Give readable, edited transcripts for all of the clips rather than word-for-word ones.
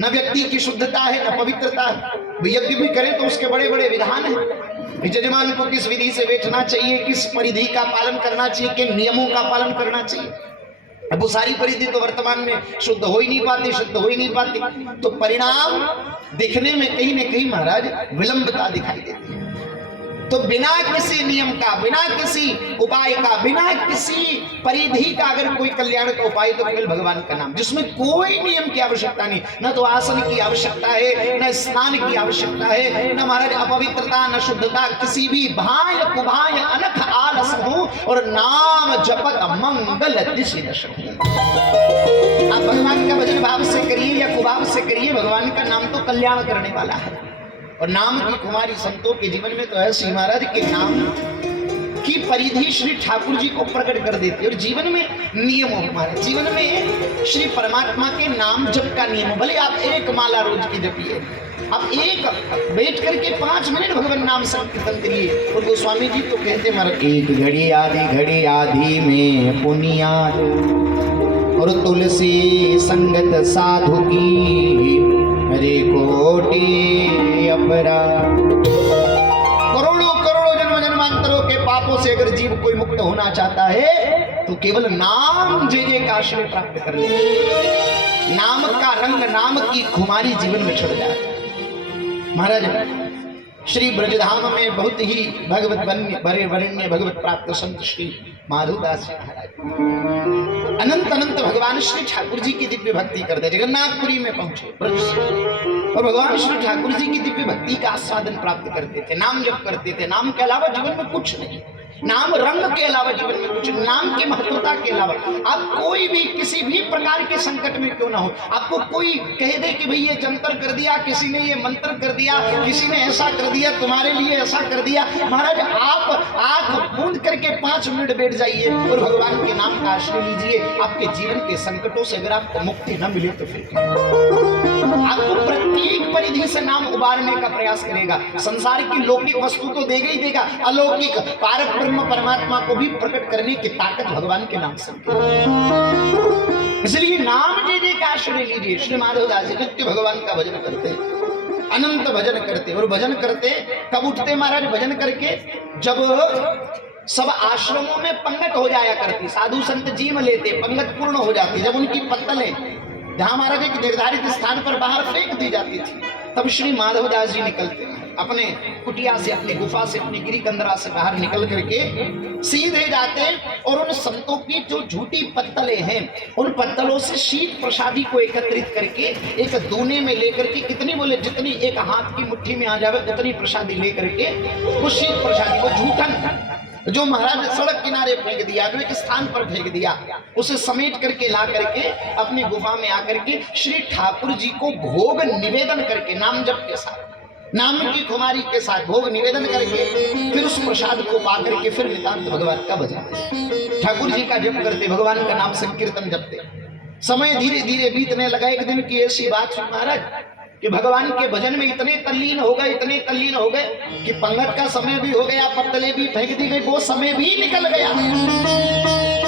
न व्यक्ति की शुद्धता है न पवित्रता है। यज्ञ भी करें तो उसके बड़े बड़े विधान हैं। यजमान को किस विधि से बैठना चाहिए, किस परिधि का पालन करना चाहिए, किन नियमों का पालन करना चाहिए। अब वो सारी परिधि तो वर्तमान में शुद्ध हो ही नहीं पाती, शुद्ध हो ही नहीं पाती, तो परिणाम दिखने में कहीं न कहीं महाराज विलंबता दिखाई देती है। तो बिना किसी नियम का, बिना किसी उपाय का, बिना किसी परिधि का अगर कोई कल्याण का उपाय तो केवल भगवान का नाम, जिसमें कोई नियम की आवश्यकता नहीं, न तो आसन की आवश्यकता है, न स्नान की आवश्यकता है, न महाराज अपवित्रता, न शुद्धता, किसी भी भाय कुभाय अनख आलस हो और नाम जपत मंगल दिशि दश। आप भगवान का भजन भाव से करिए या कुभाव से करिए, भगवान का नाम तो कल्याण करने वाला है। और नाम की कुमारी संतों के जीवन में तो है श्री महाराज के नाम की परिधि श्री ठाकुर जी को प्रकट कर देती है। और जीवन में नियम हो, हमारे जीवन में श्री परमात्मा के नाम जप का नियम हो। भले आप एक माला रोज की जपिए, आप एक बैठ करके 5 मिनट भगवान नाम संकीर्तन करिए। और गोस्वामी जी तो कहते महाराज, एक घड़ी आधी में पुनिया और तुलसी संगत साधु की हरे कोटि अपरा। करोड़ों करोड़ों जन्म जन्मांतरों के पापों से अगर जीव कोई मुक्त होना चाहता है तो केवल नाम जय का आश्रय प्राप्त कर ले। नाम का रंग, नाम की खुमारी जीवन में छड़ जाए। महाराज श्री ब्रजधाम में बहुत ही भगवत वरेण्य भगवत प्राप्त संत श्री माधवदास महाराज अनंत अनंत भगवान श्री ठाकुर जी की दिव्य भक्ति करते, जगन्नाथपुरी में पहुंचे ब्रज से, और भगवान श्री ठाकुर जी की दिव्य भक्ति का आस्वादन प्राप्त करते थे, नाम जप करते थे। नाम के अलावा जीवन में कुछ नहीं, नाम रंग के अलावा जीवन में कुछ, नाम की महत्वता के अलावा। आप कोई भी किसी भी प्रकार के संकट में क्यों ना हो, आपको कोई कह दे कि भाई ये जंतर कर दिया, किसी ने ये मंत्र कर दिया, किसी ने ऐसा कर दिया, तुम्हारे लिए ऐसा कर दिया, महाराज आप आंख मूंद करके 5 मिनट बैठ जाइए और भगवान के नाम का आश्रय लीजिए। आपके जीवन के संकटों से अगर आपको मुक्ति न मिले तो फिर आपको प्रत्येक परिधि से नाम उबारने का प्रयास करेगा। संसार की लौकिक वस्तु तो देगा ही देगा, अलौकिक पारक ब्रह्म परमात्मा को भी प्रकट करने की ताकत भगवान के नाम से। इसलिए नाम जय का आश्रय लीजिए। श्री माधवदास जी नित्य भगवान का भजन करते, अनंत भजन करते। और भजन करते कब उठते महाराज? भजन करके जब सब आश्रमों में पंगत हो जाया करती, साधु संत जीव लेते, पंगत पूर्ण हो जाती, जब उनकी पत्तलें जहां महाराज एक निर्धारित स्थान पर बाहर फेंक दी जाती थी, तब श्री माधवदास जी निकलते अपने कुटिया से, अपनी गुफा से, अपनी गिरी कंदरा से बाहर निकल करके सीधे जाते और उन संतों की जो झूठी पत्तलें हैं, उन पत्तलों से शीत प्रसादी को एकत्रित करके एक दूने में लेकर के, कितनी बोले जितनी एक हाथ की मुट्ठी में आ जावे उतनी प्रसादी लेकर के, वो शीत प्रसादी को झूठन जो महाराज ने सड़क किनारे फेंक दिया, जो एक स्थान पर फेंक दिया, उसे समेट करके ला करके अपनी गुफा में आकर के श्री ठाकुर जी को भोग निवेदन करके, नाम जप के साथ, नाम की खुमारी के साथ भोग निवेदन करके फिर उस प्रसाद को पा करके फिर नितांत भगवान का भजन, ठाकुर जी का जप करते, भगवान का नाम संकीर्तन जपते। समय धीरे धीरे बीतने लगा। एक दिन की ऐसी बात हुई महाराज कि भगवान के भजन में इतने तल्लीन हो गए, इतने तल्लीन हो गए कि पंगत का समय भी हो गया, पत्तले भी फेंक दी गई, वो समय भी निकल गया,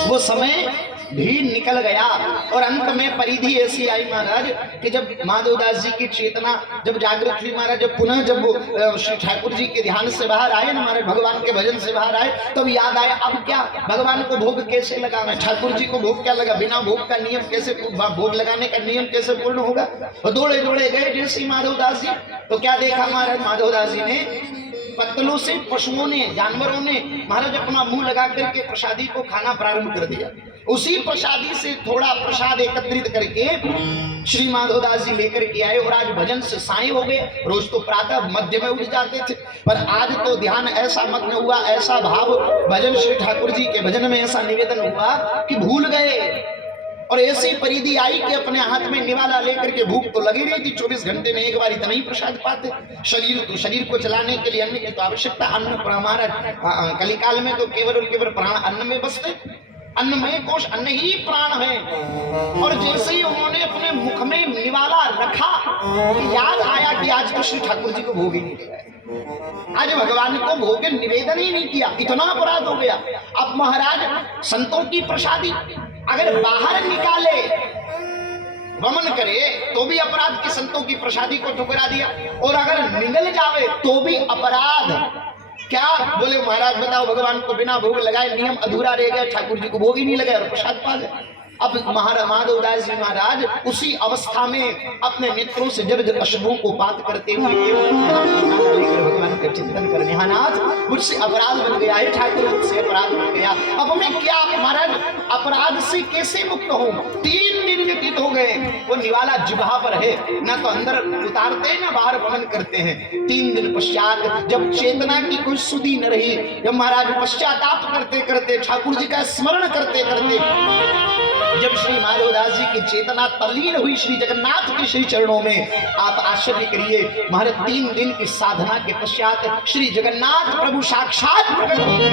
वो समय भी निकल गया। और अंत में परिधि ऐसी आई महाराज कि जब माधवदास जी की चेतना जब जागृत हुई महाराज, जब पुनः जब वो श्री ठाकुर जी के ध्यान से बाहर आए ना महाराज, भगवान के भजन से बाहर आए, तब याद आया अब क्या भगवान को भोग कैसे लगाना, ठाकुर जी को भोग क्या लगा, बिना भोग का नियम कैसे, भोग लगाने का नियम कैसे पूर्ण होगा। और दौड़े दौड़े गए जैसे माधवदास जी, तो क्या देखा महाराज, माधवदास जी ने पत्तलों से पशुओं ने, जानवरों ने महाराज अपना मुंह लगा करके प्रसादी को खाना प्रारंभ कर दिया। उसी प्रसादी से थोड़ा प्रसाद एकत्रित करके श्री माधवदास जी लेकर के आए और आज भजन से साई हो गए। रोज तो प्रातः मध्य में उठ जाते थे, पर आज तो ध्यान ऐसा मग्न हुआ, ऐसा भाव भजन श्री ठाकुर जी के भजन में ऐसा निवेदन हुआ कि भूल गए। और ऐसी परिधि आई कि अपने हाथ में निवाला लेकर के, भूख तो लगी रही थी, 24 घंटे में एक बार इतना ही प्रसाद पाते। शरीर को चलाने के लिए अन्न की तो आवश्यकता, अन्न हमारा कलिकाल में तो केवल और केवल प्राण अन्न में बसते, अन्नमय कोश, अन्न ही प्राण है। और जैसे ही उन्होंने अपने मुख में निवाला रखा, याद आया कि आज तो श्री ठाकुर जी को भोग ही नहीं दिया, आज भगवान को भोग निवेदन ही नहीं किया, इतना अपराध हो गया। अब महाराज संतों की प्रसादी अगर बाहर निकाले वमन करे तो भी अपराध की संतों की प्रसादी को ठुकरा दिया, और अगर निगल जावे तो भी अपराध। क्या बोले महाराज बताओ, भगवान को बिना भोग लगाए नियम अधूरा रह गया, ठाकुर जी को भोग ही नहीं लगाया और प्रसाद पा गए। अब माधवदास जी महाराज उसी अवस्था में अपने नेत्रों से जब अश्रुओं को पात करते हुए भगवान का चिंतन करने, हाँ नाथ मुझसे अपराध बन गया है, ठाकुर मुझसे अपराध बन गया, अब मैं क्या महाराज अपराध से कैसे मुक्त हूँ। 3 दिन व्यतीत हो गए, वो निवाला जिह्वा पर है, ना तो अंदर उतारते ना बाहर वमन करते हैं। 3 दिन पश्चात जब चेतना की कोई सुधि न रही, जब महाराज पश्चाताप करते करते ठाकुर जी का स्मरण करते करते जब श्री माधवदास जी की चेतना तल्लीन हुई श्री जगन्नाथ के श्री चरणों में, आप आश्चर्य करिए महाराज 3 दिन की साधना के पश्चात श्री जगन्नाथ प्रभु साक्षात प्रकट होते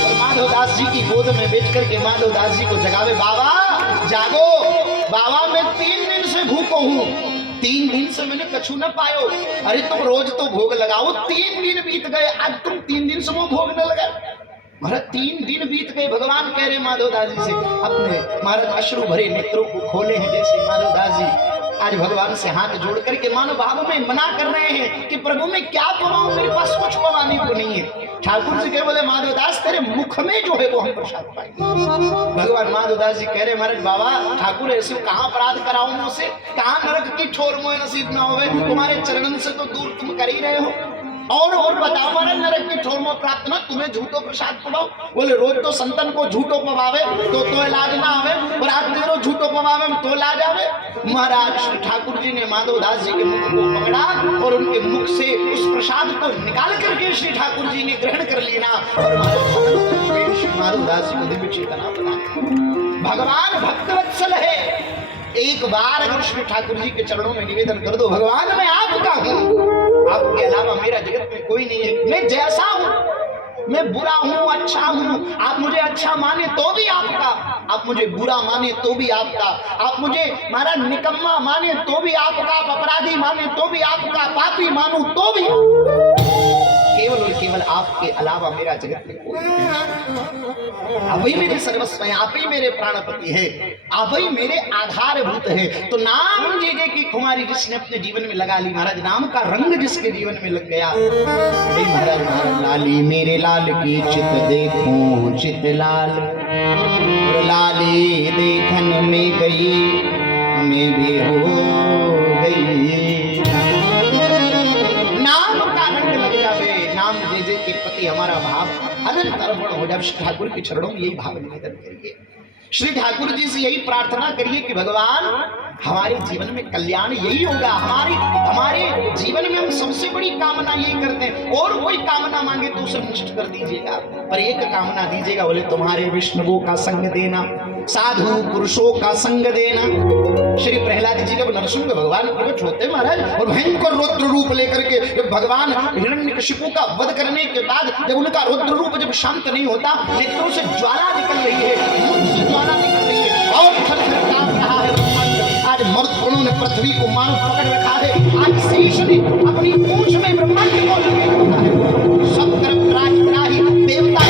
और माधवदास जी की गोद में बैठ करके माधवदास जी को जगावे, बाबा जागो, बाबा मैं 3 दिन से भूखो हूँ, 3 दिन से मैंने कछु न पायो। अरे तुम रोज तो भोग लगाओ, 3 दिन बीत गए, आज तुम 3 दिन से वो भोग न लगाए। महाराज 3 दिन बीत गए, भगवान कह रहे माधवदास जी से, अपने महाराज अश्रु भरे नेत्रों को खोले हैं जैसे माधवदास जी आज भगवान से हाथ जोड़ करके मानो भाव में मना कर रहे हैं कि प्रभु मैं क्या पवाऊं, मेरे पास कुछ पवाने को नहीं है। ठाकुर जी कह बोले माधवदास तेरे मुख में जो है वो हम प्रसाद पाएंगे। भगवान माधवदास जी कह रहे महाराज बाबा ठाकुर ऐसे कहाँ अपराध कराऊं मुझसे, कहाँ नरक की ठोर मोह नसीब ना होवे, तुम्हारे चरणन से तो दूर तुम कर ही रहे हो, और बताओ महाराज नरक की ठोर में प्राप्त ना तुम्हें झूठो प्रसाद पवाओ। बोले रोज तो संतन को झूठो पवावे तो इलाज ना आवे, और आज तेरो झूठो पवावे तो इलाज आवे। महाराज श्री ठाकुर जी ने माधवदास जी के मुख को पकड़ा और उनके मुख से उस प्रसाद को निकाल करके श्री ठाकुर जी ने ग्रहण कर लिया और माधवदास जी को दिव्य चेतना बना। भगवान भक्तवत्सल है, एक बार अगर श्री ठाकुर जी के चरणों में निवेदन कर दो, भगवान मैं आपका हूँ, आपके अलावा मेरा जगत में कोई नहीं है, मैं जैसा हूँ, मैं बुरा हूँ अच्छा हूँ, आप मुझे अच्छा माने तो भी आपका, आप मुझे बुरा माने तो भी आपका, आप मुझे महाराज निकम्मा माने तो भी आपका, आप अपराधी माने तो भी आपका, पापी मानू तो भी, केवल और केवल आपके अलावा मेरा जगत में कोई नहीं। आप ही मेरे सर्वस्व हैं, आप ही मेरे प्राणपति है, आप ही मेरे आधारभूत है। तो नाम जे की खुमारी जिसने अपने जीवन में लगा ली, महाराज नाम का रंग जिसके जीवन में लग गया, महाराज महाराज लाली मेरे लाल की चित देखूं चित लाल, लाली देखन में गई मैं भी हो गई। नाम का रंग लग जावे, नाम जे के प्रति हमारा भाव अनंत अर्पण हो जाए। श्री ठाकुर के चरणों में यही भाव निवेदन करिए, श्री ठाकुर जी से यही प्रार्थना करिए कि भगवान हमारे जीवन में कल्याण यही होगा, हमारे जीवन में हम सबसे बड़ी कामना यही करते हैं, और कोई कामना मांगे तो उसे नष्ट कर दीजिएगा, पर एक कामना दीजिएगा, बोले तुम्हारे विष्णुओं का संग देना, साधु पुरुषों का संग देना। श्री प्रहलाद जी जब नरसिंह भगवान प्रकट होते महाराज और भयंकर रुद्र रूप लेकर के, जब भगवान हिरण्यकशिपु का वध करने के बाद जब उनका रुद्र रूप जब शांत नहीं होता, नेत्रों से ज्वाला निकल रही है, मुख से ज्वाला निकल रही है और थर-थर कांप रहा है। आज मर्दगणों ने पृथ्वी को मानो पकड़ रखा है, आज शेष ने अपनी पूंछ में ब्रह्मांड को लगे रखा है, सब तरफ त्राही देवता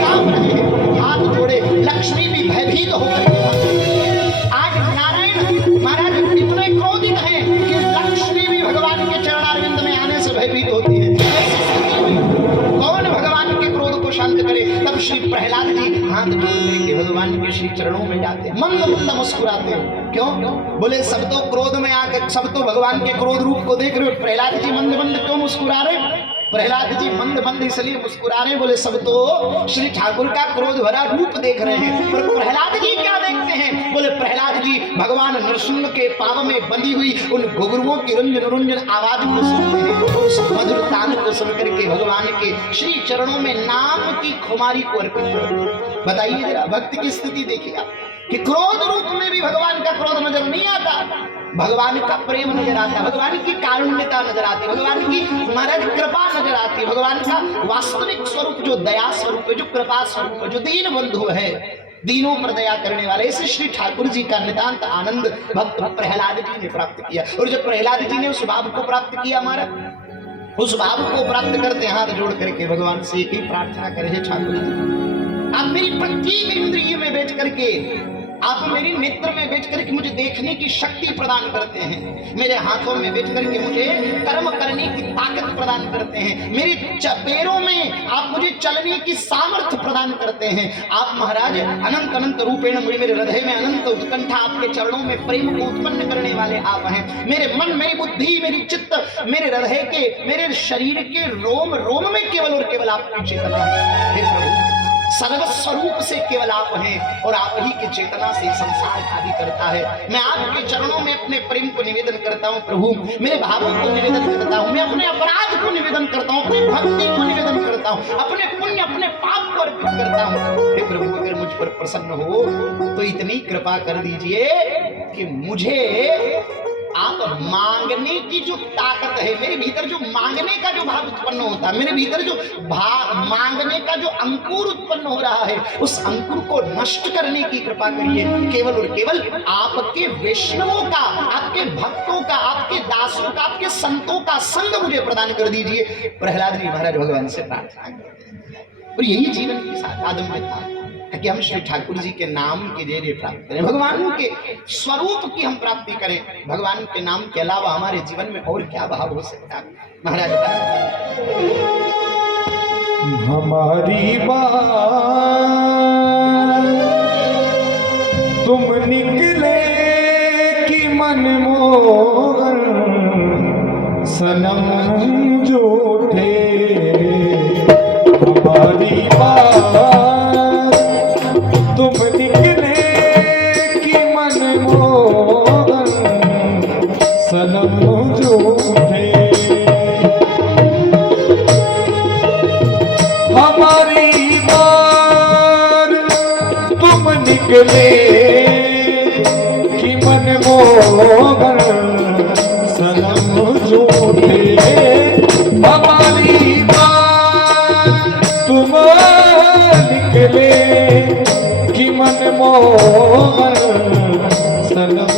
कांप रहे हैं, हाथ जोड़े, लक्ष्मी भी भयभीत होकर आज नारायण महाराज इतने क्रोधित हैं कि लक्ष्मी भी भगवान के चरणारविंद में आने से भयभीत होती है। कौन भगवान के क्रोध को शांत करे? तब श्री प्रहलाद जी हाथ जोड़ करके भगवान के श्री चरणों में जाते, मंद मंद मुस्कुराते हैं। क्यों? बोले सब तो क्रोध में आकर, सब तो भगवान के क्रोध रूप को देख रहे हो, प्रहलाद जी मंद मंद क्यों मुस्कुरा रहे? प्रहलाद जी मंद मंद इसलिए मुस्कुरा रहे, बोले सब तो श्री ठाकुर का क्रोध भरा रूप देख रहे हैं, पर प्रहलाद जी क्या देखते हैं? बोले प्रहलाद जी भगवान नरसिंह के पाव में बंधी हुई उन घुघरुओं की रुंझन रुंझन आवाज को सुनते हैं, उस मधुर तान को सुन करके भगवान के श्री चरणों में नाम की खुमारी को अर्पित करते। बताइए जरा भक्ति की स्थिति देखिए आप, कि क्रोध रूप में भी भगवान का क्रोध नजर नहीं आता, भगवान का प्रेम नजर आता, भगवान की कारुण्यता नजर आती, भगवान की महाराज कृपा नजर आती, भगवान का वास्तविक स्वरूप जो दया स्वरूप है, जो कृपा स्वरूप है, जो दीन बंधु है, दीनों पर दया करने वाले, ऐसे श्री ठाकुर जी का नितांत आनंद भक्त प्रहलाद जी ने प्राप्त किया। और जब प्रहलाद जी ने उस भाव को प्राप्त किया, हमारा उस भाव को प्राप्त करते हाथ जोड़ करके भगवान से एक ही प्रार्थना करे, ठाकुर जी आप मेरी प्रत्येक इंद्रिय में बैठ करके आप मेरी नेत्र में बैठ करके मुझे देखने की शक्ति प्रदान करते हैं, मेरे हाथों में बैठ करके मुझे कर्म करने की ताकत प्रदान करते हैं, मेरे पैरों में आप मुझे चलने की सामर्थ्य प्रदान करते हैं। आप महाराज अनंत अनंत रूपेण मुझे, मेरे हृदय में अनंत उत्कंठा, आपके चरणों में प्रेम को उत्पन्न करने वाले आप हैं। मेरे मन, मेरी बुद्धि, मेरी चित्त, मेरे हृदय के, मेरे शरीर के रोम रोम में केवल और केवल आपकी चेतना है। हे प्रभु, सर्वस्वरूप से केवल आप हैं और आप ही की चेतना से संसार कार्य करता है। मैं आपके चरणों में अपने प्रेम को निवेदन करता हूं प्रभु, मेरे भावों को निवेदन करता हूं, मैं अपने अपराध को निवेदन करता हूं, अपनी भक्ति को निवेदन करता हूं, अपने पुण्य, अपने पाप को अर्पित करता हूं। हे प्रभु, अगर मुझ पर प्रसन्न हो तो इतनी कृपा कर दीजिए कि मुझे आप मांगने की जो ताकत है, मेरे भीतर जो मांगने का जो भाव उत्पन्न होता है, मेरे भीतर जो मांगने का जो अंकुर उत्पन्न हो रहा है, उस अंकुर को नष्ट करने की कृपा करिए। केवल और केवल आपके वैष्णवों का, आपके भक्तों का, आपके दासों का, आपके संतों का संग मुझे प्रदान कर दीजिए। प्रहलाद जी महाराज भगवान से प्रार्थना करते और यही जीवन के साथ आदम में था कि हम श्री ठाकुर जी के नाम की जय प्राप्त करें, भगवान के स्वरूप की हम प्राप्ति करें। भगवान के नाम के अलावा हमारे जीवन में और क्या भाव हो सकता है महाराज? हमारी बात तुम निकले कि मनमोहन सनम झूठे, हमारी बात तुम निकले कि मनमोहन सनम झूठे, हमारी बात तुम निकले कि मनमोहन सनम झूठे, हमारी बात तुम निकले कि मनमोहन सनम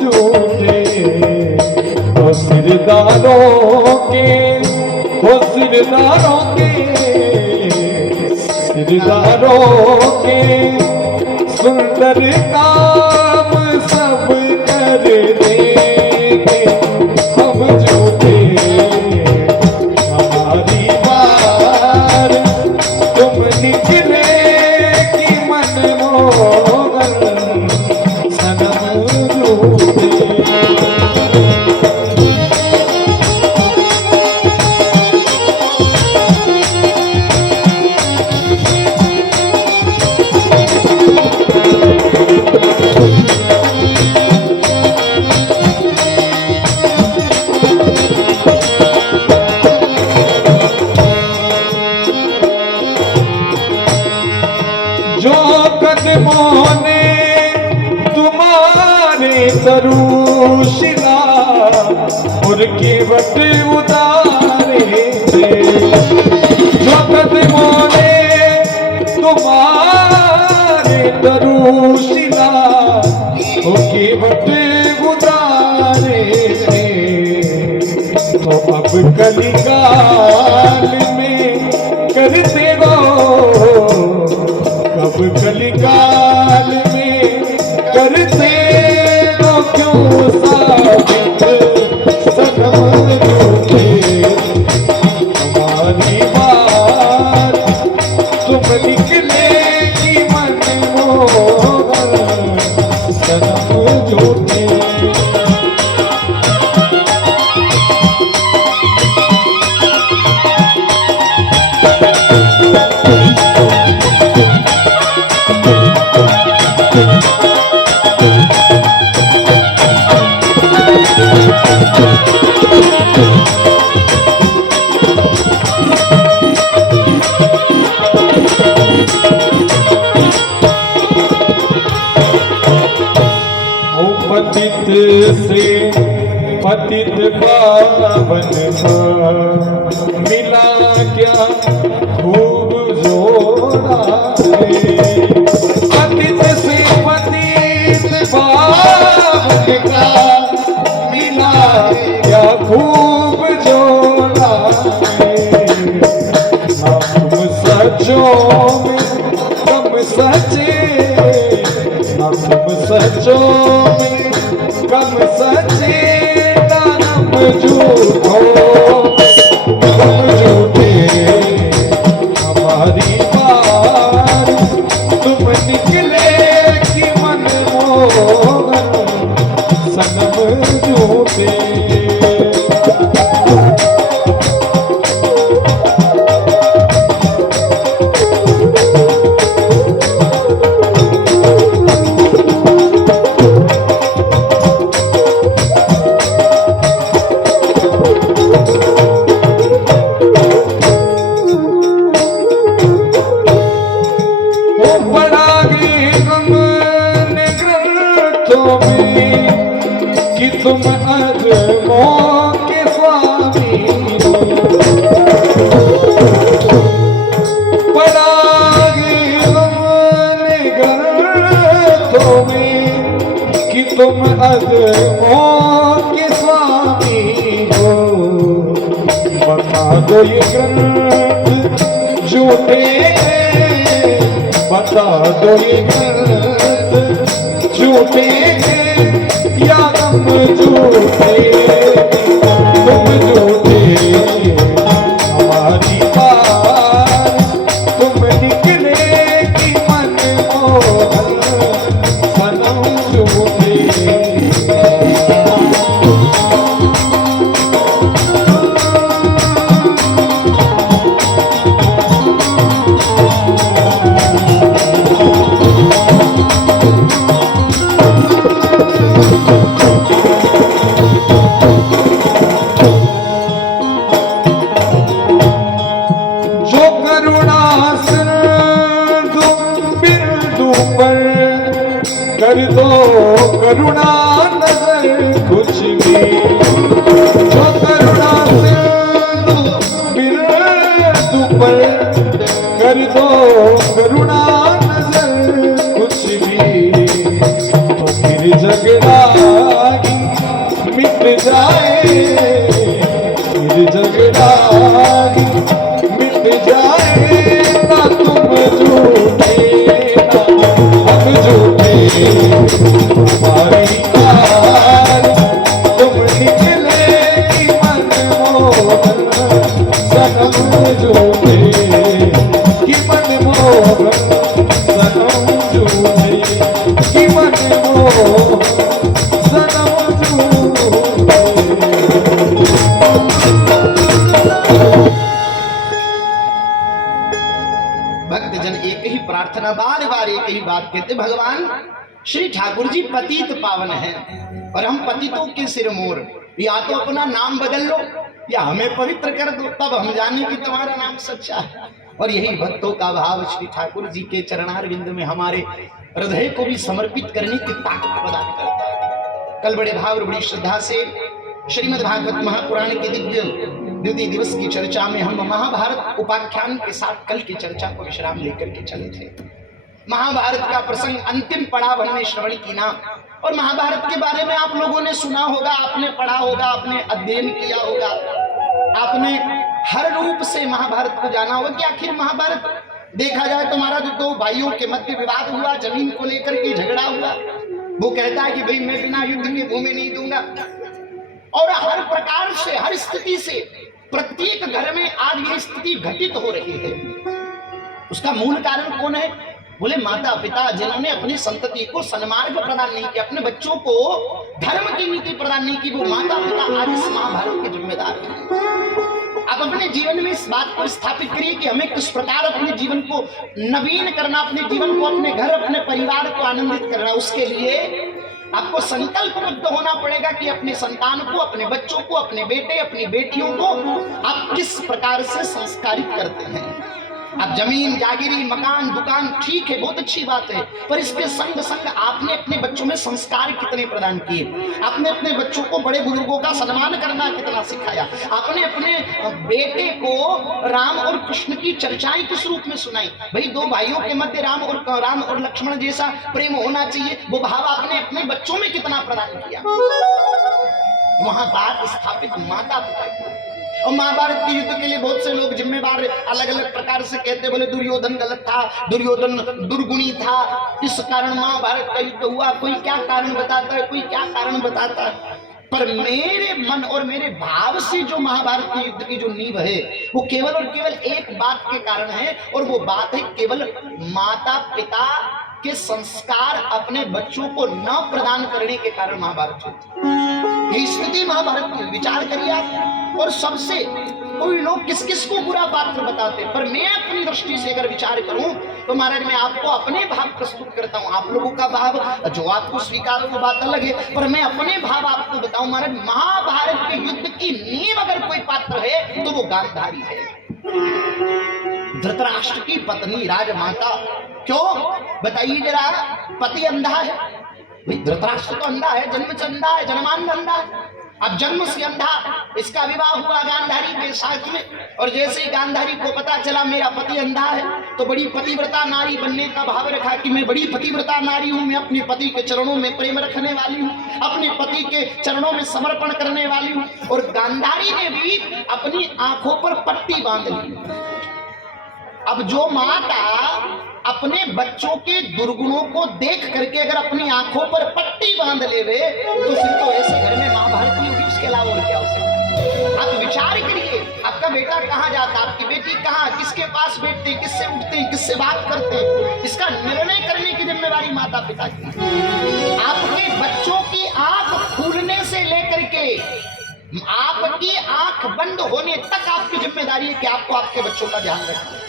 झूठे। हो सिरदारों के, हो सिरदारों के, सिरदारों के सुंदर काम सब कर देंगे हम झूठे, हमारी बार तुम निकले कि मनमोहन सनम झूठे। जो कदमों ने तुम्हारे तरुशिला और केवट उतारे थे, जो कदमों ने तुम्हारे तरुशिला और केवट उतारे थे, तो अब कलिकाल में करते हो, कब कलिकाल में करते हो क्यों साबित सनम झूठे, हमारी बात तुम निकले कि मनमोहन सनम झूठे। पतित से पतित पावन मिला क्या खूब जोड़ा है, पतित से पतित पावन का मिला क्या खूब जोड़ा है, ना तुम सचो में तुम सचे, ना तुम सचो में कम सचेतनम झूठो कम झूठे हमारी बात तुम निकले कि मन मोहन सनम झूठे कि तुम अजमों के स्वामी हो पढ़ागे हमने ग्रंथों में कि तुम अजमों के स्वामी हो बता दो ये ग्रंथ झूठे बता दो ये ग्रंथ झूठे या तुम झूठे तुम झूठे हमारी बात तुम निकले कि मन मोहन सनम झूठे कर दो करुणा नजर कुछ भी जो करुणा से बिरदु पर कर दो करुणा नजर कुछ भी तो फिर झगड़ाई मिट जाए फिर झगड़ाई मिट जाए ना तुम झूठे हम झूठे हमारी कार तुम निकले कि मन मोहन सनम झूठे कि मन मोहन सनम झूठे कि मन मोहन सनम झूठे। भक्तजन एक ही प्रार्थना बार बार एक ही बात कहते, भगवान श्री ठाकुर जी पतित पावन है और हम पतितों के सिर मोर, या तो अपना नाम बदल लो या हमें पवित्र कर दो, तब हम जाने कि तुम्हारा नाम सच्चा है। और यही भक्तों का भाव श्री ठाकुर जी के चरणारविंद में हमारे हृदय को भी समर्पित करने की ताकत प्रदान करता है। कल बड़े भाव और बड़ी श्रद्धा से श्रीमद् भागवत महापुराण के द्वितीय दिवस की चर्चा में हम महाभारत उपाख्यान के साथ कल की चर्चा को विश्राम लेकर के चले थे। महाभारत का प्रसंग अंतिम पड़ाव हमने श्रवण की ना, और महाभारत के बारे में आप लोगों ने सुना होगा, आपने पढ़ा होगा, आपने अध्ययन किया होगा, आपने हर रूप से महाभारत को जाना होगा कि आखिर महाभारत देखा जाए तो हमारा जो दो भाइयों के मध्य विवाद हुआ, जमीन को लेकर के झगड़ा हुआ, वो कहता है कि भाई मैं बिना युद्ध के भूमि नहीं दूंगा, और हर प्रकार से हर स्थिति से प्रत्येक घर में आज ये स्थिति घटित हो रही है। उसका मूल कारण कौन है? बोले माता पिता, जिन्होंने अपनी संतति को सन्मार्ग प्रदान नहीं किया, अपने बच्चों को धर्म की नीति प्रदान नहीं की, वो माता पिता आज इस महाभारत के जिम्मेदार हैं। आप अपने जीवन में इस बात को स्थापित करिए कि हमें किस प्रकार अपने जीवन को नवीन करना, अपने जीवन को, अपने घर, अपने परिवार को आनंदित करना। उसके लिए आपको संकल्पबद्ध होना पड़ेगा कि अपने संतान को, अपने बच्चों को, अपने बेटे, अपनी बेटियों को आप किस प्रकार से संस्कारित करते हैं। आप जमीन, जागीरी, मकान, दुकान ठीक है, बहुत अच्छी बात है, पर इसके संग संग आपने अपने बच्चों में संस्कार कितने प्रदान किए? आपने अपने बच्चों को बड़े बुजुर्गों का सम्मान करना कितना सिखाया? आपने अपने बेटे को राम और कृष्ण की चर्चाएं किस रूप में सुनाई? भाई दो भाइयों के मध्य राम और लक्ष्मण जैसा प्रेम होना चाहिए, वो भाव आपने अपने बच्चों में कितना प्रदान किया? वहां बात स्थापित माता पिता की। और महाभारत के युद्ध के लिए बहुत से लोग जिम्मेवार अलग अलग प्रकार से कहते, बोले दुर्योधन गलत था, दुर्योधन दुर्गुणी था, इस कारण महाभारत का युद्ध हुआ। कोई क्या कारण बताता है, कोई क्या कारण बताता है। पर मेरे मन और मेरे भाव से जो महाभारत के युद्ध की जो नींव है वो केवल और केवल एक बात के कारण है, और वो बात है केवल माता पिता के संस्कार अपने बच्चों को न प्रदान करने के कारण महाभारत की स्थिति महाभारत की। विचार करिए आप। और सबसे कोई लोग किस किस को बुरा पात्र बताते, पर मैं अपनी दृष्टि से अगर विचार करूं तो महाराज मैं आपको अपने भाव प्रस्तुत करता हूं। आप लोगों का भाव जो आपको स्वीकार हो बात अलग है, पर मैं अपने भाव आपको बताऊं। महाराज महाभारत के युद्ध की नींव अगर कोई पात्र है तो वो गांधारी है, धृतराष्ट्र की पत्नी राजमाता। क्यों बताइए जरा, पति अंधा है भाई, धृतराष्ट्र तो अंधा है, जन्म से अंधा है, जन्मांध अंधा है। अब जन्म से अंधा, इसका विवाह हुआ गांधारी के साथ में, और जैसे ही गांधारी को पता चला मेरा पति अंधा है तो बड़ी पतिव्रता नारी बनने का भाव रखा कि मैं बड़ी पतिव्रता नारी हूं, मैं अपने पति के चरणों में प्रेम रखने वाली हूं, अपने पति के चरणों में समर्पण करने वाली हूं। और गांधारी ने भी अपनी आंखों पर पट्टी बांध ली। अब जो माता अपने बच्चों के दुर्गुणों को देख करके अगर अपनी आंखों पर पट्टी बांध लेवे तो फिर तो ऐसे घर में महाभारत नहीं होगी, उसके अलावा और क्या हो सकता। आप विचार करिए, आपका बेटा कहाँ जाता, आपकी बेटी कहाँ, किसके पास बैठते, किससे उठते, किससे बात करते, इसका निर्णय करने की जिम्मेवारी माता पिता की। आपके बच्चों की आंख खुलने से लेकर के आपकी आंख बंद होने तक आपकी जिम्मेदारी है कि आपको आपके बच्चों का ध्यान रखना,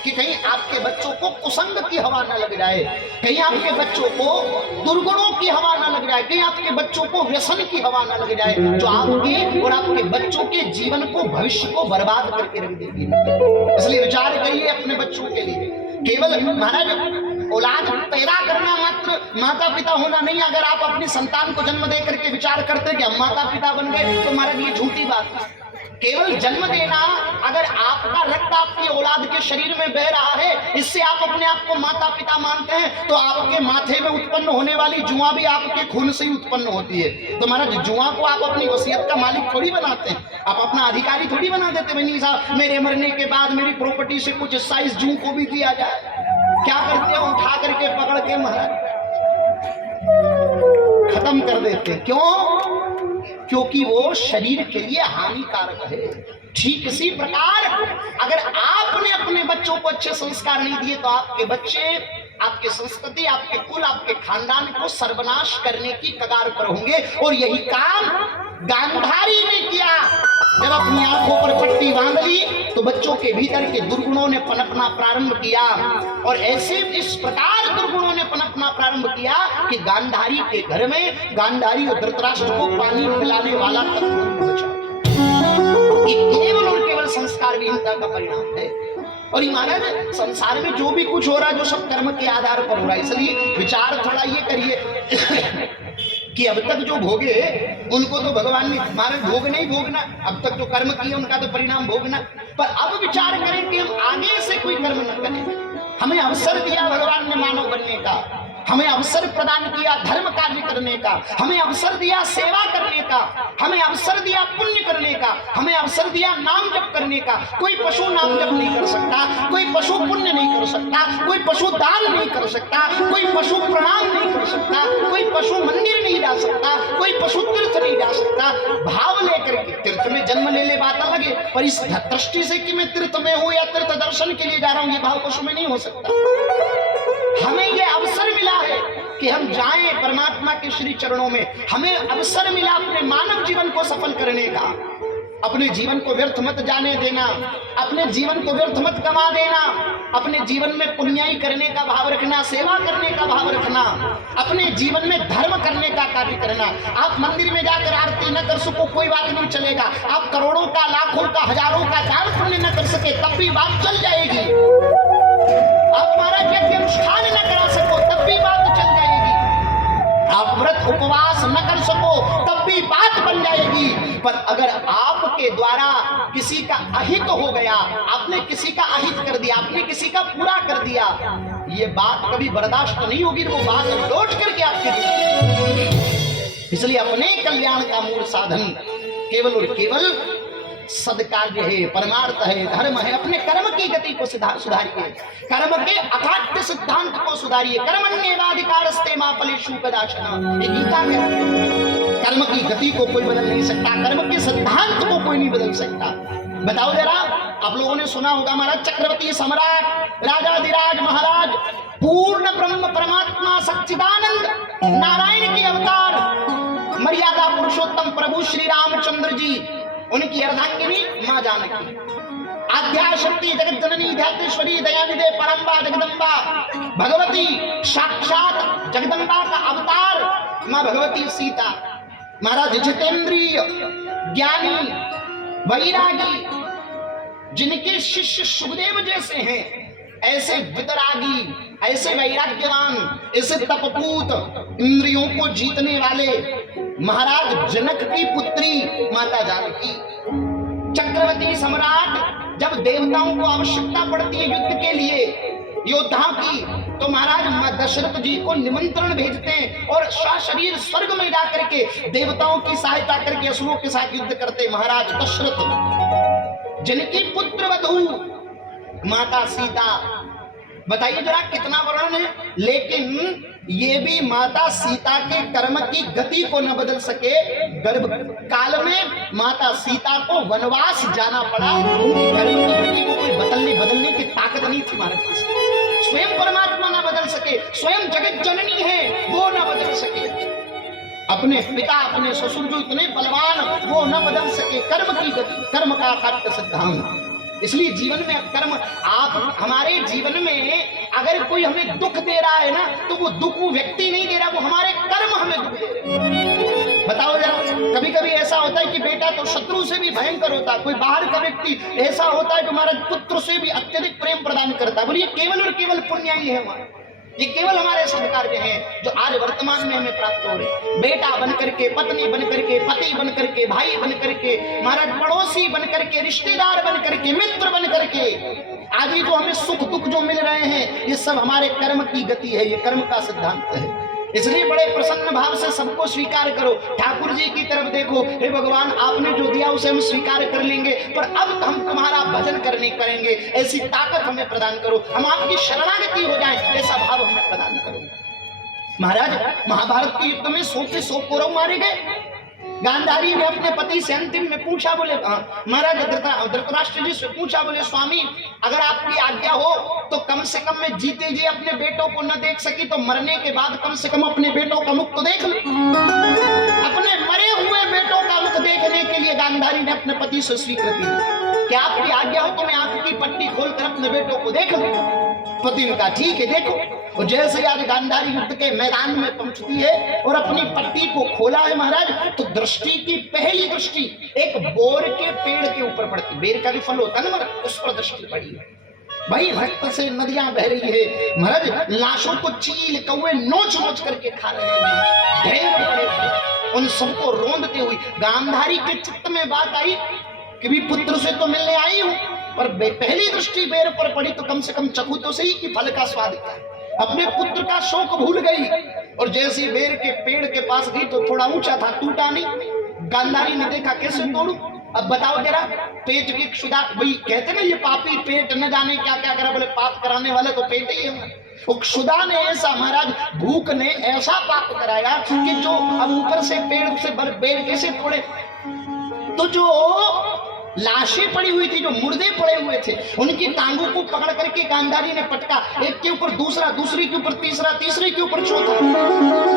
कि कहीं आपके बच्चों को कुसंग की हवा न लग जाए, कहीं आपके बच्चों को दुर्गुणों की हवा न लग जाए, कहीं आपके बच्चों को व्यसन की हवा न लग जाए, जो आपके और आपके बच्चों के जीवन को, भविष्य को बर्बाद करके रख देगी। इसलिए विचार करिए अपने बच्चों के लिए। केवल महाराज औलाद पैदा करना मात्र माता पिता होना नहीं। अगर आप अपनी संतान को जन्म दे करके विचार करते कि हम माता पिता बन गए तो महाराज ये झूठी बात है। केवल जन्म देना, अगर आपका रक्त आपकी औलाद के शरीर में बह रहा है, इससे आप अपने आप को माता पिता मानते हैं, तो आपके माथे में उत्पन्न होने वाली जुआ भी आपके खून से ही उत्पन्न होती है। तो महाराज जुआ को आप अपनी वसीयत का मालिक थोड़ी बनाते हैं, आप अपना अधिकारी थोड़ी बना देते। नहीं साहब, मेरे मरने के बाद मेरी प्रॉपर्टी से कुछ हिस्सा इस जू को भी दिया जाए। क्या करते हो, उठा करके पकड़ के महाराज खत्म कर देते। क्यों? क्योंकि वो शरीर के लिए हानिकारक है। ठीक इसी प्रकार अगर आपने अपने बच्चों को अच्छे संस्कार नहीं दिए तो आपके बच्चे, आपके संस्कृति, आपके कुल, आपके खानदान को सर्वनाश करने की कगार पर होंगे। और यही काम गांधारी ने किया। जब अपनी आंखों पर पट्टी बांध ली तो बच्चों के भीतर के दुर्गुणों ने पनपना प्रारंभ किया, और ऐसे इस प्रकार दुर्गुणों ने पनपना प्रारंभ किया कि गांधारी के घर में गांधारी और धृतराष्ट्र को पानी पिलाने वाला तक नहीं बचा। ये केवल और केवल संस्कार विहीनता का परिणाम है। और महाराज संसार में जो भी कुछ हो रहा है, जो सब कर्म के आधार पर हो रहा है। इसलिए विचार थोड़ा ये करिए कि अब तक जो भोगे उनको तो भगवान ने, महाराज भोग नहीं भोगना, अब तक जो कर्म किए उनका तो परिणाम भोगना। पर अब विचार करें कि हम आगे से कोई कर्म न करें। हमें अवसर दिया भगवान ने मानव बनने का, हमें अवसर प्रदान किया धर्म कार्य करने का, हमें अवसर दिया सेवा करने का, हमें अवसर दिया पुण्य करने का, हमें अवसर दिया नाम जप करने का। कोई पशु नाम जप नहीं कर सकता, कोई पशु पुण्य नहीं कर सकता, कोई पशु दान नहीं कर सकता, कोई पशु प्रणाम नहीं कर सकता, कोई पशु मंदिर नहीं जा सकता, कोई पशु तीर्थ नहीं जा सकता। भाव लेकर के तीर्थ में जन्म ले बात अलग है, पर इस दृष्टि से कि मैं तीर्थ में हूं या तीर्थ दर्शन के लिए जा रहा हूं, ये भाव पशु में नहीं हो सकता। हमें ये अवसर मिला है कि हम जाएं परमात्मा के श्री चरणों में। हमें अवसर मिला अपने मानव जीवन को सफल करने का। अपने जीवन को व्यर्थ मत जाने देना, अपने जीवन को व्यर्थ मत गंवा देना, अपने जीवन में पुण्याई करने का भाव रखना, सेवा करने का भाव रखना, अपने जीवन में धर्म करने का कार्य करना। आप मंदिर में जाकर आरती न कर सको कोई बात नहीं चलेगा, आप करोड़ों का, लाखों का, हजारों का दान पुण्य न कर सके तब भी बात चल जाएगी। आप महाराज यज्ञ अनुष्ठान न करा सको तब भी बात चल जाएगी, आप व्रत उपवास न कर सको तब भी बात बन जाएगी। पर अगर आपके द्वारा किसी का अहित हो गया, आपने किसी का अहित कर दिया, आपने किसी का पूरा कर दिया, ये बात कभी बर्दाश्त नहीं होगी, वो बात लौट करके आपके लिए। इसलिए अपने कल्याण का मूल साधन केवल और केवल सदकार्य है, परमार्थ है, धर्म है। अपने कर्म की गति को सुधारिए, कर्म के अखाद्य सिद्धांत को सुधारिए। कर्मण्येवाधिकारस्ते मा फलेषु कदाचन, ये गीता में। कर्म की गति को कोई बदल नहीं सकता, कर्म के सिद्धांत को कोई नहीं बदल सकता। बताओ जरा, आप लोगों ने सुना होगा महाराज चक्रवर्ती सम्राट राजाधिराज महाराज पूर्ण ब्रह्म परमात्मा सच्चिदानंद नारायण के अवतार मर्यादा पुरुषोत्तम प्रभु श्री रामचंद्र जी, उनकी अर्धांगिनी मां जानकी, आद्याशक्ति जगत जननी ध्यातेश्वरी दयानिधे परम्बा जगदम्बा भगवती, साक्षात जगदम्बा का अवतार मां भगवती सीता। महाराज जितेंद्रिय ज्ञानी वैरागी, जिनके शिष्य सुखदेव जैसे हैं, ऐसे वितरागी, ऐसे वैराग्यवान, ऐसे तपपूत, इंद्रियों को जीतने वाले महाराज जनक की पुत्री माता जानकी। चक्रवर्ती सम्राट जब देवताओं को आवश्यकता पड़ती है युद्ध के लिए, योद्धाओं की, तो महाराज दशरथ जी को निमंत्रण भेजते हैं और सशरीर स्वर्ग में जाकर के देवताओं की सहायता करके असुरों के साथ युद्ध करते। महाराज दशरथ जिनकी पुत्र वधू माता सीता, बताइए जरा कितना वर्णन है। लेकिन ये भी माता सीता के कर्म की गति को न बदल सके। गर्भ काल में माता सीता को वनवास जाना पड़ा, उनकी कर्म की गति को कोई बदलने की ताकत नहीं थी महाराज पास। स्वयं परमात्मा न बदल सके, स्वयं जगत जननी है वो न बदल सके, अपने पिता अपने ससुर जो इतने बलवान वो न बदल सके। कर्म की गति, कर्म का अकाट्य सिद्धांत। इसलिए जीवन में कर्म, आप हमारे जीवन में अगर कोई हमें दुख दे रहा है ना, तो वो दुख वो व्यक्ति नहीं दे रहा, वो हमारे कर्म हमें दुख दे रहे हैं। बताओ जरा, कभी कभी ऐसा होता है कि बेटा तो शत्रु से भी भयंकर होता है, कोई बाहर का व्यक्ति ऐसा होता है जो हमारे पुत्र से भी अत्यधिक प्रेम प्रदान करता है। बोलिए केवल और केवल पुण्य ही है हमारा, ये केवल हमारे सत्कार्य हैं जो आज वर्तमान में हमें प्राप्त हो रहे। बेटा बन करके, पत्नी बन करके, पति बन करके, भाई बन करके, महाराज पड़ोसी बन करके, रिश्तेदार बन करके, मित्र बन करके, आज ही जो हमें सुख दुख जो मिल रहे हैं, ये सब हमारे कर्म की गति है, ये कर्म का सिद्धांत है। इसलिए बड़े प्रसन्न भाव से सबको स्वीकार करो। ठाकुर जी की तरफ देखो, हे भगवान आपने जो दिया उसे हम स्वीकार कर लेंगे, पर अब हम तुम्हारा भजन करने करेंगे, ऐसी ताकत हमें प्रदान करो, हम आपकी शरणागति हो जाएं, ऐसा भाव हमें प्रदान करो। महाराज महाभारत के युद्ध में 100 के 100 कौरव मारे गए। गांधारी ने अपने पति से अंतिम में पूछा, बोले महाराज धृतराष्ट्र जी से पूछा, बोले स्वामी अगर आपकी आज्ञा हो तो कम से कम मैं जीते जी अपने बेटों को न देख सकी तो मरने के बाद कम से कम अपने बेटों का मुख तो देख लूं। अपने मरे हुए बेटों का मुख देखने के लिए गांधारी ने अपने पति से स्वीकृति दी कि आपकी आज्ञा हो तो मैं आंख की पट्टी खोलकर अपने बेटों को देख लूं। पति ने कहा ठीक है देखो। और जैसे आज गांधारी युद्ध के मैदान में पहुंचती है और अपनी पट्टी को खोला है महाराज, तो दृष्टि की पहली दृष्टि एक बोर के पेड़ के ऊपर पड़ती, बेर का भी फल होता है ना महाराज, उस पर दृष्टि पड़ी है। भाई रक्त से नदियां बह रही है महाराज, लाशों को चील कौवे नोच नोच करके खा रहे हैं, ढेर पड़े थे, उन सबको रोंदते हुए गांधारी के चित्त में बात आई कि भी पुत्र से तो मिलने आई हूं, पर पहली दृष्टि बेर पर पड़ी तो कम से कम चखू तो सही कि फल का स्वाद क्या। अपने पुत्र का शोक भूल गई और जैसी बेर के पेड़ के पास गई तो थोड़ा ऊंचा था, टूटा नहीं। गांधारी ने देखा कैसे तोड़ू। अब बताओ जरा, पेट की क्षुधा, वही कहते ना ये पापी पेट न जाने क्या क्या करा, बोले पाप कराने वाले तो पेट ही है। वो क्षुधा ने ऐसा महाराज, भूख ने ऐसा पाप कराया कि जो अब ऊपर से पेड़ से बेर कैसे तोड़े, तो जो लाशें पड़ी हुई थी, जो मुर्दे पड़े हुए थे, उनकी टांगों को पकड़ करके गांधारी ने पटका, एक के ऊपर दूसरा, दूसरे के ऊपर तीसरा, तीसरे के ऊपर चौथा,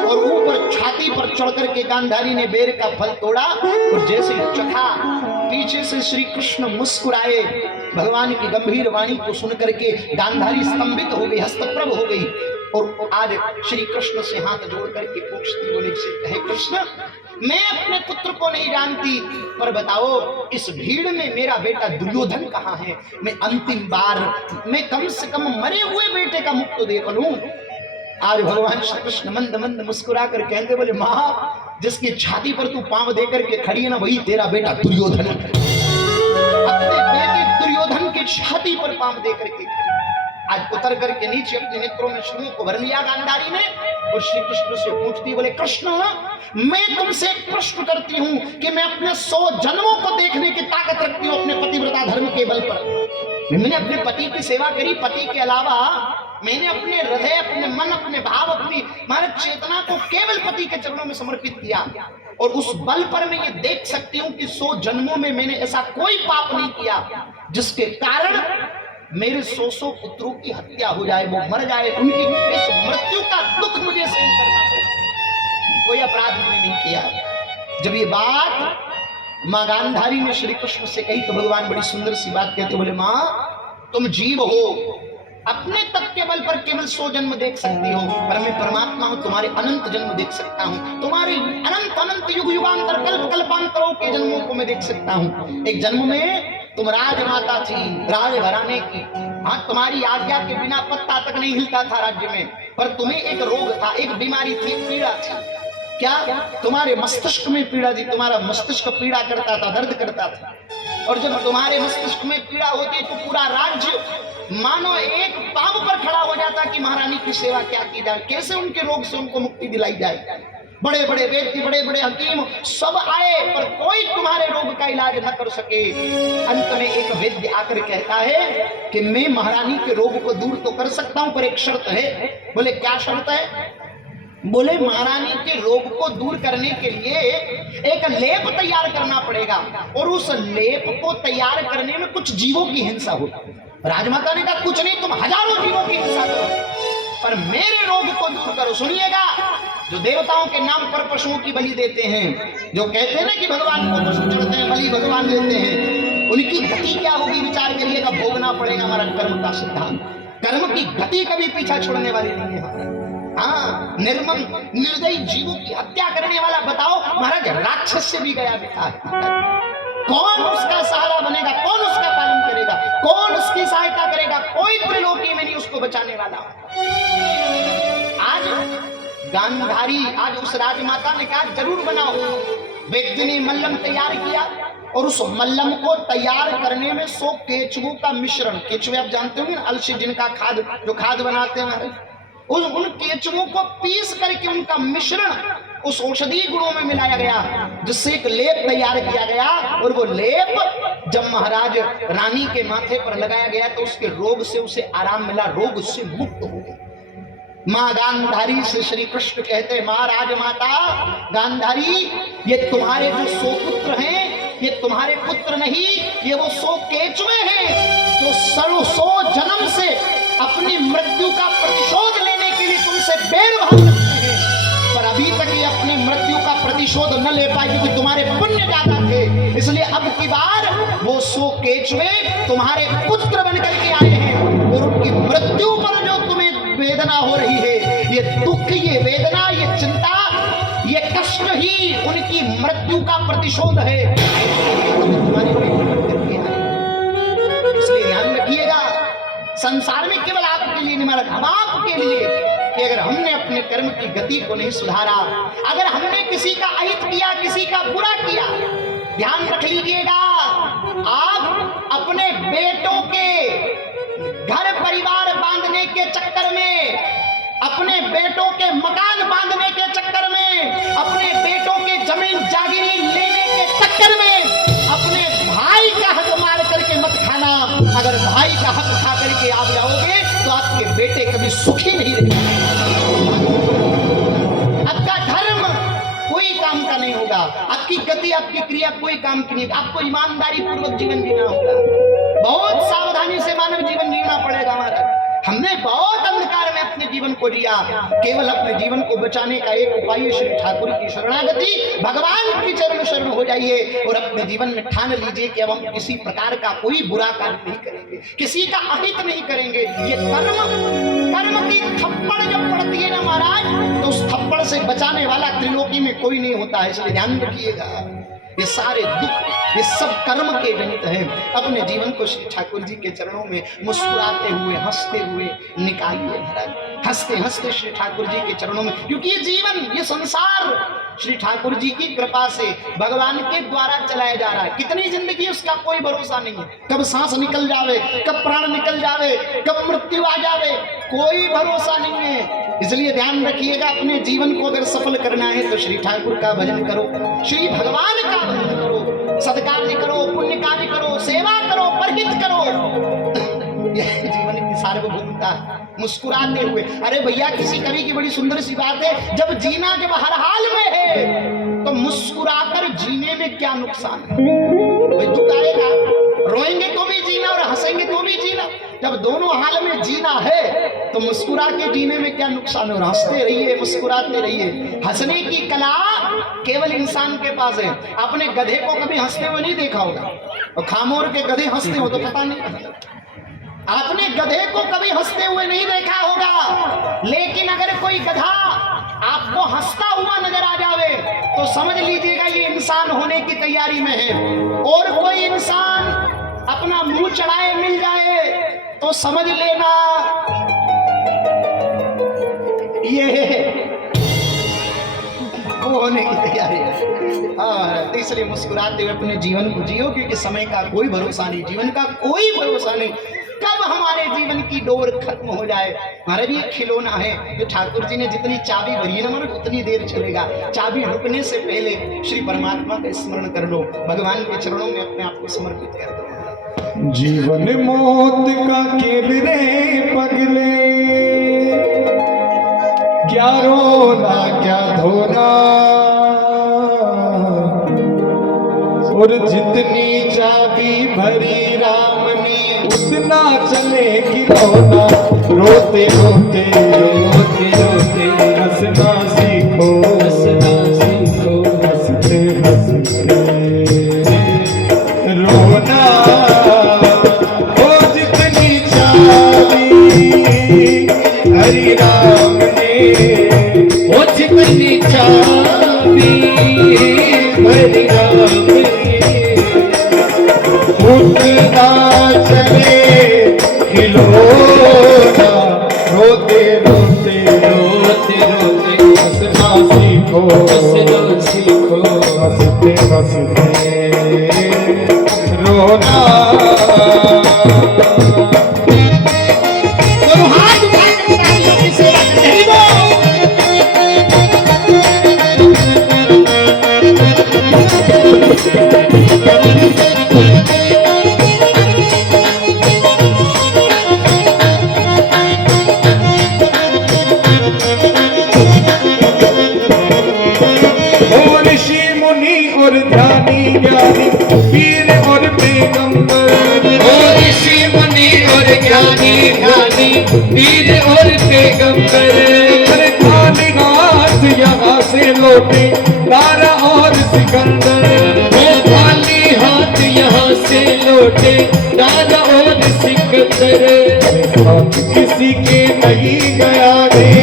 और ऊपर छाती पर चढ़ करके गांधारी ने बेर का फल तोड़ा। और जैसे चखा, पीछे से श्री कृष्ण मुस्कुराए, भगवान की गंभीर वाणी को सुन करके गांधारी स्तंभित हो गई, हस्तप्रभ हो गई, और आज श्री कृष्ण से हाथ जोड़ करके पूछती, बोले हे कृष्ण मैं अपने पुत्र को नहीं जानती, पर बताओ इस भीड़ में मेरा बेटा दुर्योधन कहाँ है, मैं अंतिम बार मैं कम से कम मरे हुए बेटे का मुख तो देख लूं। आज भगवान श्री कृष्ण मंद मंद मुस्कुरा कर कहते, बोले माँ जिसकी छाती पर तू पांव दे करके खड़ी है ना, वही तेरा बेटा दुर्योधन है। अपने बेटे दुर्योधन की छाती पर पांव दे करके आज उतर करके नीचे अपने नेत्रों में श्रुओं को भर लिया गांधारी ने और श्री कृष्ण से पूछती, बोले कृष्ण मैं तुमसे एक प्रश्न करती हूँ कि मैं अपने 100 जन्मों को देखने की ताकत रखती हूँ अपने पतिव्रता धर्म के बल पर। मैंने अपने पति की सेवा करी, पति के अलावा मैंने अपने हृदय, अपने मन, अपने भाव, अपनी मानव चेतना को केवल पति के चरणों में समर्पित किया और उस बल पर मैं ये देख सकती हूँ कि 100 जन्मों में मैंने ऐसा कोई पाप नहीं किया जिसके कारण मेरे 100 पुत्रों की हत्या हो जाए, वो मर जाए, उनकी इस मृत्यु का दुख मुझे सहन करना पड़े। कोई अपराध मैंने नहीं किया। जब ये बात मां गांधारी ने श्री कृष्ण से कही तो भगवान बड़ी सुंदर सी बात कहते, बोले मां तुम जीव हो, अपने तप के बल पर केवल 100 जन्म देख सकती हो, पर मैं परमात्मा हूं, तुम्हारे अनंत जन्म देख सकता हूं, तुम्हारे अनंत अनंत युग युगांतर कल्प कल्पांतरों के जन्मों को मैं देख सकता हूं। एक जन्म में तुम राजमाता थी, राज घराने की, हाँ तुम्हारी आज्ञा के बिना पत्ता तक नहीं हिलता था राज्य में, पर तुम्हें एक रोग था, एक बीमारी थी, पीड़ा थी। क्या? तुम्हारे मस्तिष्क में पीड़ा थी, तुम्हारा मस्तिष्क पीड़ा करता था, दर्द करता था, और जब तुम्हारे मस्तिष्क में पीड़ा होती तो पूरा राज्य मानो एक पांव पर खड़ा हो जाता कि महारानी की सेवा क्या की जाए, कैसे उनके रोग से उनको मुक्ति दिलाई जाए। बड़े बड़े वैद्य, बड़े बड़े हकीम सब आए पर कोई तुम्हारे रोग का इलाज न कर सके। अंत में एक वैद्य आकर कहता है कि मैं महारानी के रोग को दूर तो कर सकता हूं पर एक शर्त है। बोले क्या शर्त है? बोले महारानी के रोग को दूर करने के लिए एक लेप तैयार करना पड़ेगा और उस लेप को तैयार करने में कुछ जीवों की हिंसा हो। राजमाता ने कहा कुछ नहीं, तुम हजारों जीवों की हिंसा करो पर मेरे रोग को दूर करो। सुनिएगा, जो देवताओं के नाम पर पशुओं की बलि देते हैं, जो कहते हैं ना कि भगवान को पशु चढ़ते हैं, बलि भगवान देते हैं, उनकी गति क्या होगी विचार करिएगा। भोगना पड़ेगा हमारा कर्म का सिद्धांत। कर्म की गति कभी पीछा छोड़ने वाली नहीं है। हाँ, निर्मम निर्दयी जीवों की हत्या करने वाला बताओ महाराज राक्षस से भी गया बिता। कौन उसका सहारा बनेगा? कौन उसका पालन करेगा? कौन उसकी सहायता करेगा? कोई त्रिलोकी में नहीं उसको बचाने वाला। आज गांधारी, आज उस राजमाता ने कहा जरूर बनाओ। व्यक्ति ने मल्लम तैयार किया और उस मल्लम को तैयार करने में 100 केचुओं का मिश्रण, केचुए आप जानते होंगे ना, अलसी जिनका खाद, जो खाद बनाते हैं हमारे, उन केचुओं को पीस करके उनका मिश्रण उस औषधीय गुणों में मिलाया गया जिससे एक लेप तैयार किया गया और वो लेप जब महाराज रानी के माथे पर लगाया गया तो उसके रोग से उसे आराम मिला, रोग उससे मुक्त हो गए। मां गांधारी से श्री कृष्ण कहते हैं, मां राजमाता गांधारी, ये तुम्हारे जो 100 पुत्र हैं, ये तुम्हारे पुत्र नहीं, ये वो 100 केचुए हैं जो 100 जन्म से अपनी मृत्यु का प्रतिशोध लेने के लिए तुमसे बैर भाव रखते हैं, पर अभी तक ये अपनी मृत्यु का प्रतिशोध न ले पाए क्योंकि तुम्हारे पुण्य ज्यादा थे। इसलिए अब की बार वो 100 केचुए तुम्हारे पुत्र बनकर के आए हैं और उनकी मृत्यु पर जो तुम्हें वेदना हो रही है, ये दुख, ये वेदना, ये चिंता, ये कष्ट ही उनकी मृत्यु का प्रतिशोध है। इसलिए ध्यान रखिएगा, संसार में केवल आपके लिए नहीं मारा, हम आपके लिए कि अगर हमने अपने कर्म की गति को नहीं सुधारा, अगर हमने किसी का अहित किया, किसी का बुरा किया, ध्यान रख लीजिएगा, आप अपने बेटों के घर परिवार बांधने के चक्कर में, अपने बेटों के मकान बांधने के चक्कर में, अपने बेटों के जमीन जागीरी लेने के चक्कर में अपने भाई का हक मार करके मत खाना। अगर भाई का हक खा करके आप जाओगे तो आपके बेटे कभी सुखी नहीं रहेंगे। आपका धर्म कोई काम का नहीं होगा, आपकी गति, आपकी क्रिया कोई काम की नहीं। आपको ईमानदारी पूर्वक जीवन जीना होगा, बहुत सावधानी से मानव जीवन जीना पड़ेगा। हमारा हमने बहुत अंधकार में अपने जीवन को जिया, केवल अपने जीवन को बचाने का एक उपाय है श्री ठाकुर की शरणागति, भगवान की चरण शरण हो जाइए और अपने जीवन में ठान लीजिए कि अब हम किसी प्रकार का कोई बुरा कार्य नहीं करेंगे, किसी का अहित नहीं करेंगे। ये कर्म की थप्पड़ जब पड़ती है ना महाराज, तो उस थप्पड़ से बचाने वाला त्रिलोकी में कोई नहीं होता है। इसलिए ध्यान रखिएगा, ये सारे दुख ये सब कर्म के जनित हैं। अपने जीवन को श्री ठाकुर जी के चरणों में मुस्कुराते हुए, हंसते हुए निकालिए महाराज, हंसते हंसते श्री ठाकुर जी के चरणों में, क्योंकि ये जीवन, ये संसार श्री ठाकुर जी की कृपा से भगवान के द्वारा चलाया जा रहा है। कितनी जिंदगी उसका कोई भरोसा नहीं है, कब सांस निकल जावे, कब प्राण निकल जावे, कब मृत्यु आ जावे, कोई भरोसा नहीं है। इसलिए ध्यान रखिएगा, अपने जीवन को अगर सफल करना है तो श्री ठाकुर का भजन करो, श्री भगवान का भजन करो, सत्कार्य करो, पुण्य कार्य करो, सेवा करो, परहित करो। यह जीवन की सार्वभौमता, मुस्कुराते हुए। अरे भैया, किसी कवि की बड़ी सुंदर सी बात है, जब जीना जब हर हाल में है तो मुस्कुराकर जीने में क्या नुकसान है। भाई दुख आएगा, रोएंगे तो भी जीना और हंसेंगे तो भी जीना। जब दोनों हाल में जीना है तो मुस्कुरा के जीने में क्या नुकसान है। और हंसते रहिए, मुस्कुराते रहिए। हंसने की कला केवल इंसान के पास है। आपने गधे को कभी हंसते हुए नहीं देखा होगा, और खामोर के गधे हंसते हो तो पता नहीं। आपने गधे को कभी हंसते हुए नहीं देखा होगा, लेकिन अगर कोई गधा आपको हंसता हुआ नजर आ जावे तो समझ लीजिएगा ये इंसान होने की तैयारी में है। और कोई इंसान अपना मुंह चढ़ाए मिल जाए तो समझ लेना ये वो होने की तैयारी है। तो इसलिए मुस्कुराते हुए अपने जीवन को जियो, क्योंकि समय का कोई भरोसा नहीं, जीवन का कोई भरोसा नहीं, कब हमारे जीवन की डोर खत्म हो जाए। हमारा भी एक खिलौना है जो ठाकुर जी ने जितनी चाबी भरी है ना, हमारा उतनी देर चलेगा। चाबी रुकने से पहले श्री परमात्मा का स्मरण कर लो, भगवान के चरणों में अपने आप को समर्पित कर दो। जीवन मौत का खेल रे पगले, क्या रोना क्या धोना, और जितनी चाबी भरी राम ने उतना चले खिलौना। रोते रोते रोते रोते हंसना सीखो, हंसना सीखो, हंसते हंसते रोना। ओ जितनी चाबी हरि राम ने, ओ जितनी चाबी हरि राम ने, उतना चले खिलौना। रोते रोते रोते रोते हंसना सीखो, हंसना सीखो, हंसते हंसते रोना। और ध्यानी ज्ञानी पीर और पैगंबर, और ऋषि मुनि और ज्ञानी ज्ञानी पीर और पैगंबर। अरे खाली हाथ यहाँ से लौटे तारा और सिकंदर, वो खाली हाथ यहाँ से लौटे दादा और सिकंदर। साथ किसी के नहीं गया रे,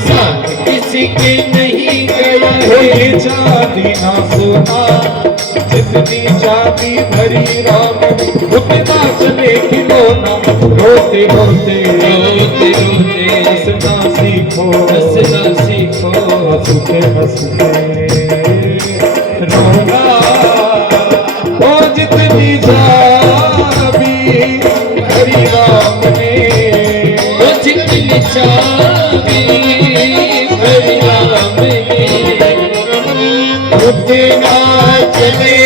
साथ किसी के नहीं गया कोई चांदी ना सोना, जितनी चांदी भरी राम उतना चले खिलौना। रोते रोते रोते रोते हंसना सीखो, हंसना सीखो, हंसते हंसते रोना। ओ जितनी चाबी हरि राम ने, वो जितनी चाबी हरि राम ने, उतना चले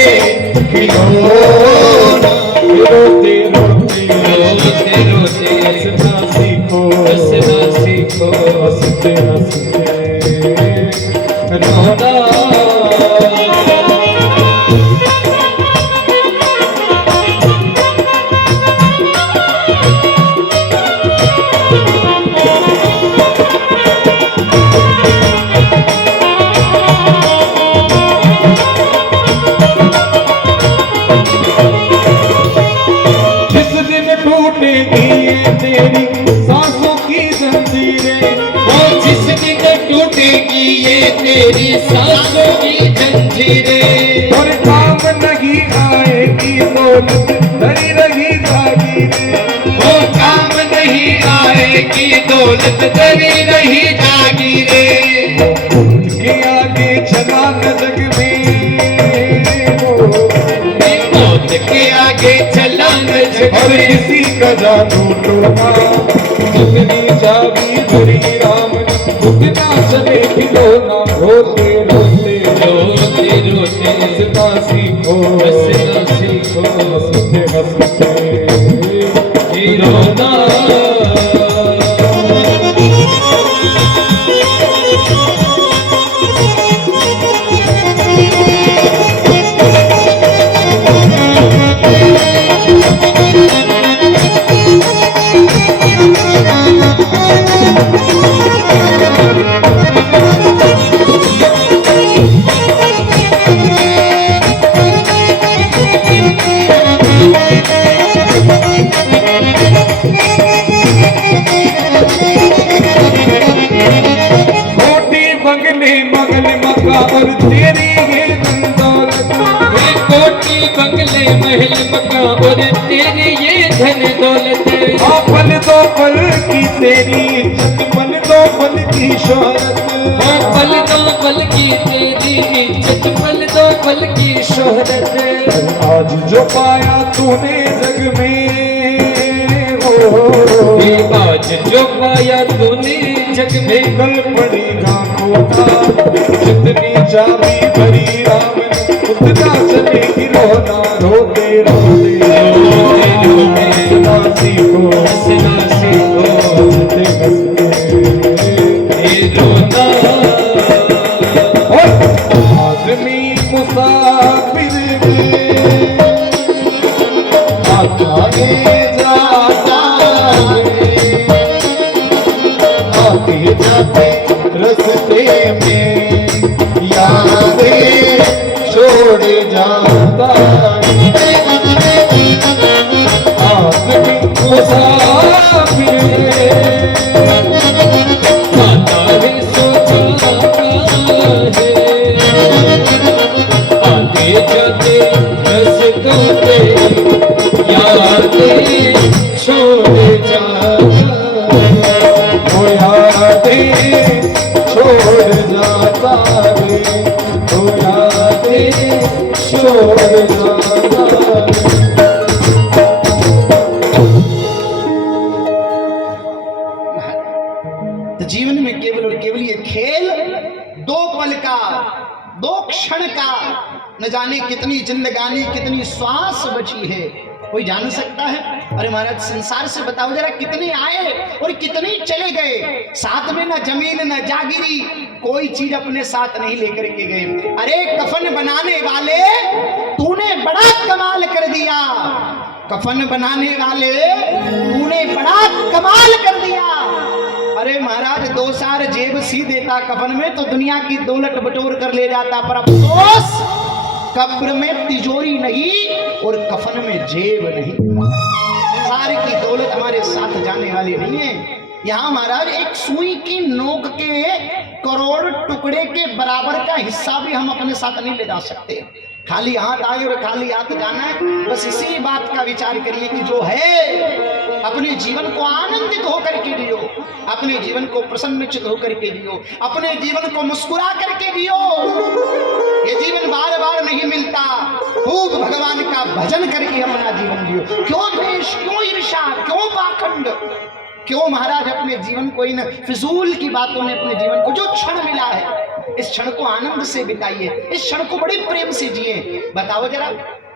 खिलौना। रोते रोते रोते रोते हंसना सीखो, हंसना सीखो, हंसते हंसते रोना। तेरी सांसों की जंजीरें, वो जिस दिन टूटेगी ये तेरी सांसों की जंजीरें। और काम नहीं आएगी दौलत धरी रही जागीरें, वो काम नहीं आएगी दौलत धरी रही जागीरें। के आगे चला न और झुके किसी का जानू टोना जितनी चाबी धरी राम ने उतना चले खिलौना रोते रोते रोते रोते हंसना सीखो हंसना सीखो हंसते हंसते ये रोना मोटी बंगले मगल मका और तेरी ये दौलत ये कोठी बंगले महल मका और तेरी ये धन दौलत हाँ पल दो पल की तेरी इज्जत पल दो पल की शोहरत हाँ पल दो पल की तेरी इज्जत पल दो पल की शोहरत आज जो पाया तूने जग में हो ये आज जो पाया तूने जग में कल पड़ेगा खोटा जितनी चाबी भरी राम ने उतना चलेगी रोना रोते रोते रोते रोते हंसना सीखो हंसना सीखो हंसते हंसते ये रोना आदमी मुसाफिर में आता है जाता है आते जाते रस्ते में यादें छोड़ जाता है आदमी मुसाफिर आता है सो जाता है आगे जाते रस्तों पे यादें छोड़ जाता वो यादें छोड़ जाता है वो यादें छोड़ जाता है तो जीवन में केवल और केवल ये खेल दो पल का, दो क्षण का, न जाने कितनी जिंदगानी कितनी श्वास बची है, कोई जान सकता है? अरे महाराज संसार से बताओ जरा, कितने आए और कितने चले गए, साथ में न जमीन न जागीरी, कोई चीज अपने साथ नहीं लेकर के गए। अरे कफन बनाने वाले तूने बड़ा कमाल कर दिया, कफन बनाने वाले तूने बड़ा कमाल कर दिया। अरे महाराज दो सार जेब सी देता कफन में तो दुनिया की दौलत बटोर कर ले जाता, पर अफसोस कब्र में तिजोरी नहीं और कफन में जेब नहीं। सारी की दौलत हमारे साथ जाने वाली नहीं है। यहाँ महाराज एक सुई की नोक के करोड़ टुकड़े के बराबर का हिस्सा भी हम अपने साथ नहीं ले जा सकते। खाली हाथ आए और खाली हाथ जाना है। बस इसी बात का विचार करिए कि जो है अपने जीवन को आनंदित होकर के जियो, अपने जीवन को प्रसन्नचित होकर के जियो, अपने जीवन को मुस्कुरा करके जियो। ये जीवन बार बार नहीं मिलता, खूब भगवान का भजन करके अपना जीवन जियो। क्यों द्वेष, क्यों ईर्ष्या, क्यों पाखंड, क्यों महाराज अपने जीवन को इन फिजूल की बातों में अपने जीवन को, जो क्षण मिला है इस क्षण को आनंद से बिताइए, इस क्षण को बड़े प्रेम से जिए। बताओ जरा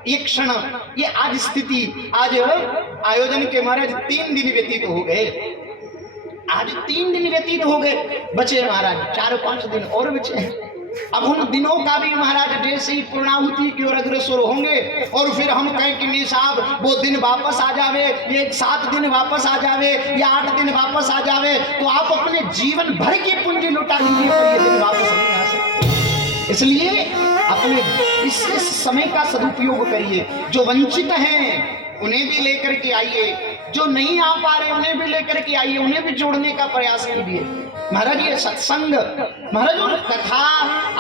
ये क्षण, ये आज स्थिति, आज आयोजन के महाराज 3 दिन व्यतीत हो गए, आज 3 दिन व्यतीत हो गए, बचे महाराज 4-5 दिन और बचे हैं। अब उन दिनों का भी महाराज जैसे ही पूर्णाहुति की ओर अग्रसर होंगे और फिर हम कहें कि नहीं साहब वो दिन वापस आ जावे, ये 7 दिन वापस आ जावे या 8 दिन वापस आ जावे, तो आप अपने जीवन भर की पूंजी लुटा दीजिए पर ये दिन वापस नहीं आ सकते। इसलिए अपने इस समय का सदुपयोग करिए। जो वंचित हैं उन्हें भी लेकर के आइए, जो नहीं आ पा रहे उन्हें भी लेकर के आइए, उन्हें भी जोड़ने का प्रयास कीजिए। महाराज ये सत्संग, महाराज और कथा,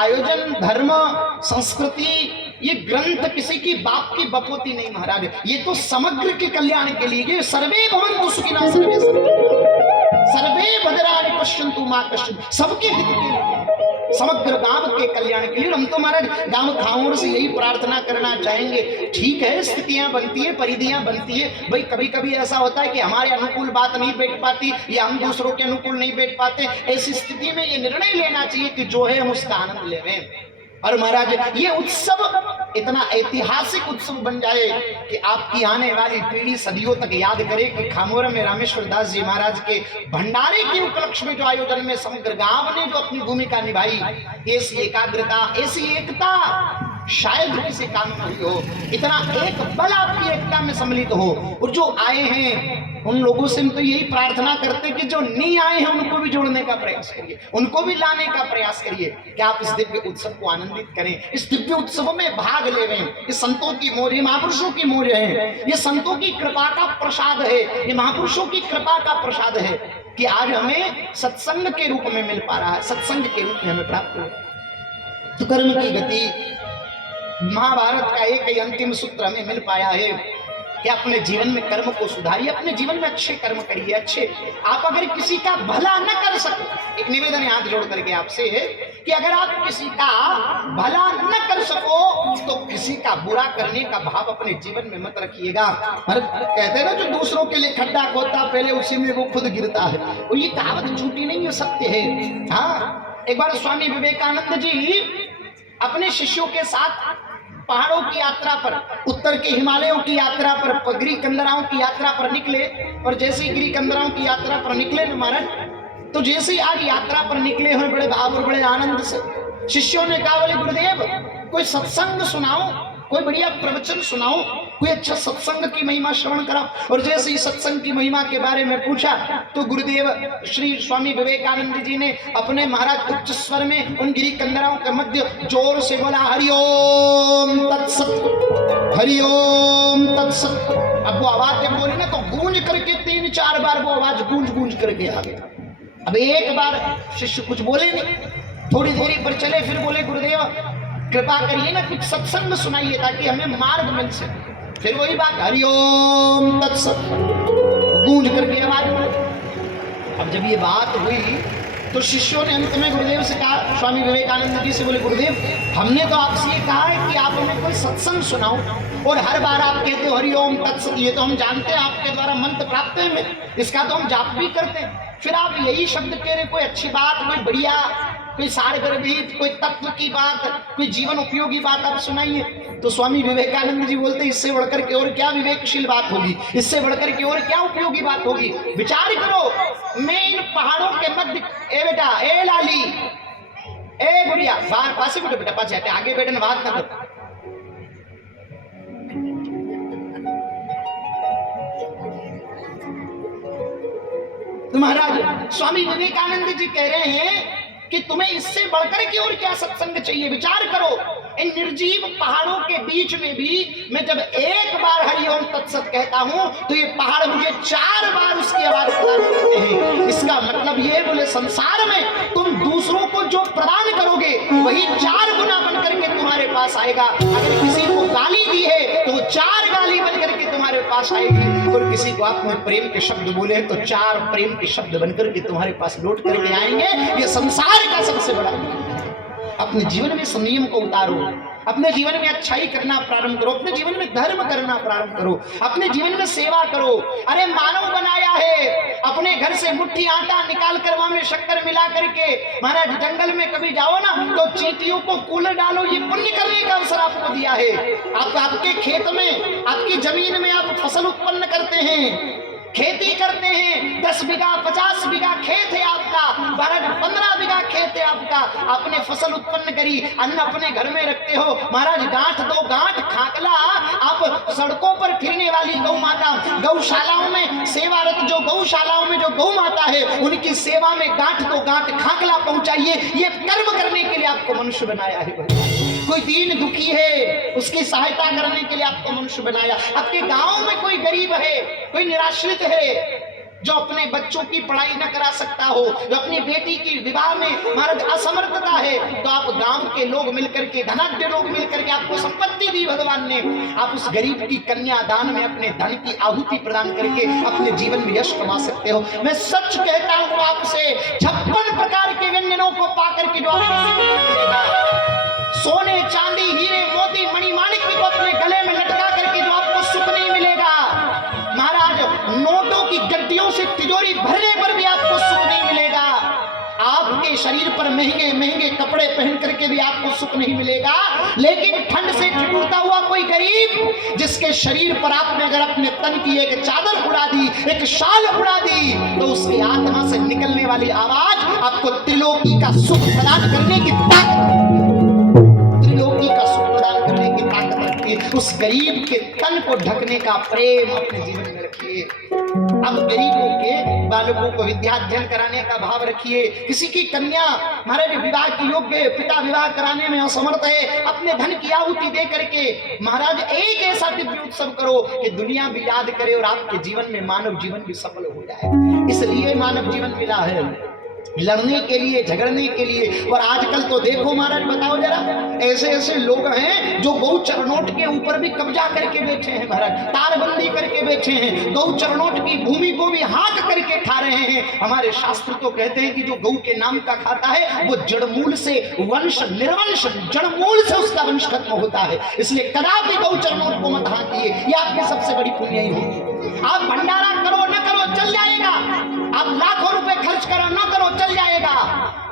आयोजन, धर्म, संस्कृति, ये ग्रंथ किसी की बाप की बपोती नहीं महाराज, ये तो समग्र के कल्याण के लिए। ये सर्वे भवन्तु सुखिनः सर्वे भद्राणि पश्यन्तु मा कश्चित्, सबके हित के लिए। समग्र गांव के कल्याण के लिए। हम तो महाराज गांव खाओर से यही प्रार्थना करना चाहेंगे। ठीक है, स्थितियां बनती है, परिधियां बनती है भाई, कभी कभी ऐसा होता है कि हमारे अनुकूल बात नहीं बैठ पाती या हम दूसरों के अनुकूल नहीं बैठ पाते। ऐसी स्थिति में ये निर्णय लेना चाहिए कि जो है हम उसका आनंद लेवें। और महाराज ये उत्सव इतना ऐतिहासिक उत्सव बन जाए कि आपकी आने वाली पीढ़ी सदियों तक याद करे कि खामोरा में रामेश्वर दास जी महाराज के भंडारे के उपलक्ष्य में जो आयोजन में समग्र गांव ने जो अपनी भूमिका निभाई, ऐसी एकाग्रता, ऐसी एकता शायद किसी काम में हुई हो। इतना एक बल आपकी एकता में सम्मिलित हो। और जो आए हैं उन लोगों से हम तो यही प्रार्थना करते हैं कि जो नहीं आए हैं उनको भी जोड़ने का प्रयास करिए, उनको भी लाने का प्रयास करिए कि आप इस दिव्य उत्सव को आनंदित करें, इस दिव्य उत्सव में भाग लेवें। ये संतों की मोज, ये महापुरुषों की मोज है, ये संतों की कृपा का प्रसाद है, ये महापुरुषों की कृपा का प्रसाद है कि आज हमें सत्संग के रूप में मिल पा रहा है, सत्संग के रूप में हमें प्राप्त हो। तो कर्म की गति, महाभारत का एक ही अंतिम सूत्र हमें मिल पाया है कि अपने जीवन में कर्म को सुधारिए, अपने जीवन में अच्छे कर्म करिए। अच्छे, आप अगर किसी का भला न कर सको, एक निवेदन हाथ जोड़ करके आपसे है कि अगर आप किसी का भला न कर सको तो किसी का बुरा करने का भाव अपने जीवन में मत रखिएगा। कहते हैं ना, जो दूसरों के लिए खड्डा खोदता पहले उसी में वो खुद गिरता है। और ये कहावत झूठी नहीं है, सत्य है। हाँ, एक बार स्वामी विवेकानंद जी अपने शिष्यों के साथ पहाड़ों की यात्रा पर, उत्तर के हिमालयों की यात्रा पर, गिरी कंदराओं की यात्रा पर निकले। और जैसे ही गिरी कंदराओं की यात्रा पर निकले न महाराज, तो जैसे ही आज यात्रा पर निकले हुए बड़े भाव और बड़े आनंद से शिष्यों ने कहा, बोले गुरुदेव कोई सत्संग सुनाओ, कोई बढ़िया प्रवचन सुनाओ, कोई अच्छा सत्संग की महिमा श्रवण कराओ। और जैसे ही सत्संग की महिमा के बारे में पूछा तो गुरुदेव श्री स्वामी विवेकानंद जी ने अपने महाराज उच्च स्वर में उन गिरी कंदराओं के मध्य जोर से बोला, हरिओम तत्सत, हरिओम तत्सत। अब वो आवाज जब बोली ना तो गूंज करके 3-4 बार वो आवाज गूंज करके आ गया। अब एक बार शिष्य कुछ बोले नहीं, थोड़ी दूरी पर चले, फिर बोले गुरुदेव कृपा करिए ना कुछ सत्संग सुनाइए ताकि हमें मार्ग मिल सके। फिर वही बात, हरिओम तत्सत, गूंज करके आवाज बोले। अब जब ये बात हुई तो शिष्यों ने अंत में गुरुदेव से कहा, स्वामी विवेकानंद जी से बोले, गुरुदेव हमने तो आपसे ये कहा है कि आप हमें कोई सत्संग सुनाओ, और हर बार आप कहते हो हरिओम तत्सत। ये तो हम जानते हैं आपके द्वारा मंत्र प्राप्त है हमें, इसका तो हम जाप भी करते हैं। फिर आप यही शब्द कह रहे, कोई अच्छी बात, कोई बढ़िया, कोई सारगर्भित, कोई तत्व की बात, कोई जीवन उपयोगी बात आप सुनाइए। तो स्वामी विवेकानंद जी बोलते, इससे बढ़कर के और क्या विवेकशील बात होगी, इससे बढ़कर के और क्या उपयोगी बात होगी। विचार करो, मैं इन पहाड़ों के मध्य, ए बेटा, ए लाली, ए गुड़िया, बाहर पास बैठो बेटा, पास हटे, आगे बैठने बात ना करो। तो महाराज स्वामी विवेकानंद जी कह रहे हैं कि तुम्हें इससे बढ़कर के और क्या सत्संग चाहिए। विचार करो, इन निर्जीव पहाड़ों के बीच में भी मैं जब एक बार हरिओम तत्सत कहता हूं तो ये पहाड़ मुझे 4 बार उसकी आवाज प्रदान करते हैं। इसका मतलब ये, बोले संसार में तुम दूसरों को जो प्रदान करोगे वही 4 गुना बनकर के तुम्हारे पास आएगा। अगर किसी को गाली दी है तो 4 गाली बनकर के तुम्हारे पास आएगी, और किसी को आपने प्रेम के शब्द बोले हैं तो 4 प्रेम के शब्द बनकर के तुम्हारे पास लौट करके आएंगे। ये संसार का सबसे बड़ा नियम है। अपने जीवन में संयम को उतारो, अपने जीवन में अच्छाई करना प्रारंभ करो, अपने जीवन में धर्म करना प्रारंभ करो, अपने जीवन में सेवा करो। अरे मानव बनाया है, अपने घर से मुट्ठी आटा निकाल कर वहां में शक्कर मिला करके, महाराज जंगल में कभी जाओ ना तो चींटियों को कूलर डालो, ये पुण्य करने का अवसर आपको दिया है। आपके खेत में, आपकी जमीन में आप फसल उत्पन्न करते हैं, खेती करते हैं, 10 बीघा 50 बीघा खेत है आपका, 12-15 बीघा खेत है आपका, आपने फसल उत्पन्न करी, अन्न अपने घर में रखते हो। महाराज गांठ दो गांठ खाकला, आप सड़कों पर फिरने वाली गौ माता, गौशालाओं में सेवारत जो गौशालाओं में जो गौ माता है उनकी सेवा में गांठ दो गांठ खाकला पहुंचाइए। ये कर्म करने के लिए आपको मनुष्य बनाया है। कोई दीन दुखी है उसकी सहायता करने के लिए आपको मनुष्य बनाया। आपके गांव में कोई गरीब है, कोई निराश्रित है, जो अपने बच्चों की पढ़ाई न करा सकता हो, जो अपनी बेटी की विवाह में महाराज असमर्थता है, तो आप गांव के लोग मिलकर के, धनाढ्य लोग मिलकर के आपको संपत्ति दी भगवान ने, आप उस गरीब की कन्या दान में अपने धन की आहुति प्रदान करके अपने जीवन में यश कमा सकते हो। मैं सच कहता हूं आपसे, 56 प्रकार के व्यंजनों को पाकर के जो आपको मिलेगा, सोने चांदी हीरे मोती मणिमाणिक को अपने गले में लटका करके जो आपको सुख नहीं मिलेगा, महाराज नोटों की गड्डियों से तिजोरी भरने पर भी आपको सुख नहीं मिलेगा, आपके शरीर पर महंगे महंगे कपड़े पहन करके भी आपको सुख नहीं मिलेगा, लेकिन ठंड से ठिठुरता हुआ कोई गरीब जिसके शरीर पर आपने अगर अपने तन की एक चादर उड़ा दी, एक शाल उड़ा दी, तो उसकी आत्मा से निकलने वाली आवाज आपको त्रिलोकी का सुख प्रदान करने की ताकत, त्रिलोकी का सुख प्रदान करने की ताकत रखती है। उस गरीब के तन को ढकने का प्रेम अपने जीवन में रखिए। अब गरीबों के बालकों को विद्याध्ययन कराने का भाव रखिए। किसी की कन्या महाराज विवाह की योग्य, पिता विवाह कराने में असमर्थ है, अपने धन की आहुति दे करके महाराज एक ऐसा दिव्य उत्सव करो कि दुनिया भी याद करे और आपके जीवन में मानव जीवन भी सफल हो जाए। इसलिए मानव जीवन मिला है, लड़ने के लिए, झगड़ने के लिए। और आजकल तो देखो महाराज, बताओ जरा, ऐसे ऐसे लोग हैं जो गौ चरणोट के ऊपर भी कब्जा करके बैठे हैं महाराज, तारबंदी करके बैठे हैं, गौ चरणोट की भूमि को भी हाथ करके खा रहे हैं। हमारे शास्त्र तो कहते हैं कि जो गौ के नाम का खाता है वो जड़मूल से वंश निर्वंश, जड़मूल से उसका वंश खत्म होता है। इसलिए कदापि गौ चरणोट को मत हाकिए, ये आपकी सबसे बड़ी पुण्य होगी। आप भंडारा करो न करो चल जाएगा, आप लाखों रुपए खर्च करो न करो चल जाएगा,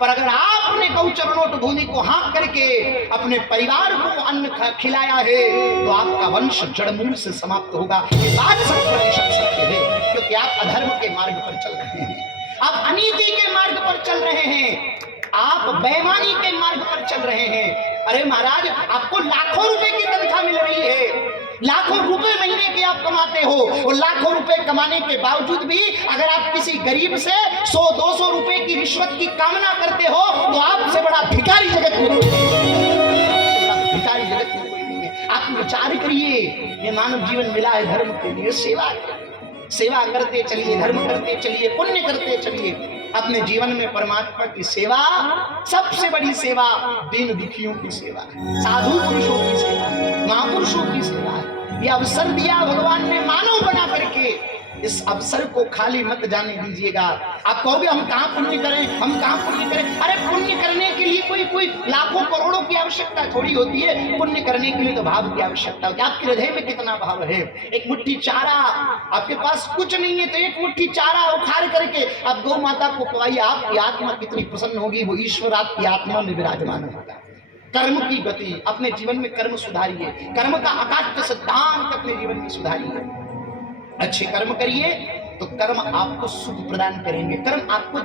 पर अगर आपने गौ चरणोट भूमि को हाँक करके अपने परिवार को अन्न खिलाया है तो आपका वंश जड़मूल से समाप्त होगा। ये बात 100% सत्य है, क्योंकि आप अधर्म के मार्ग पर चल रहे हैं, आप अनीति के मार्ग पर चल रहे हैं, आप बेईमानी के मार्ग पर चल रहे हैं। अरे महाराज, आपको लाखों रुपए की तनख्वाह मिल रही है, लाखों रुपए महीने के आप कमाते हो, और लाखों रुपए कमाने के बावजूद भी अगर आप किसी गरीब से 100-200 रुपए की रिश्वत की कामना करते हो तो आपसे बड़ा भिखारी जगत में कोई नहीं है, भिखारी जगत में कोई नहीं है। आप विचार करिए, ये मानव जीवन मिला है धर्म के लिए, सेवा करते चलिए, धर्म करते चलिए, पुण्य करते चलिए। अपने जीवन में परमात्मा की सेवा, सबसे बड़ी सेवा दीन दुखियों की सेवा, साधु पुरुषों की सेवा, महापुरुषों की सेवा है। यह अवसर दिया भगवान ने मानव बना करके, इस अवसर को खाली मत जाने दीजिएगा। आप कहोगे हम कहाँ पुण्य करें, हम कहाँ पुण्य करें। अरे पुण्य करने के लिए कोई लाखों करोड़ों की आवश्यकता थोड़ी होती है, पुण्य करने के लिए तो भाव की आवश्यकता होती है। आपके हृदय में कितना भाव है। एक मुट्ठी चारा, आपके पास कुछ नहीं है तो एक मुट्ठी चारा उखाड़ करके आप गौ माता को खवाइए, आपकी आत्मा कितनी प्रसन्न होगी, वो ईश्वर आपकी आत्मा में विराजमान होगा। कर्म की गति, अपने जीवन में कर्म सुधारिए, कर्म का अकाट्य सिद्धांत अपने जीवन में सुधारिए। अच्छे कर्म करिए तो कर्म आपको सुख प्रदान करेंगे, कर्म आपको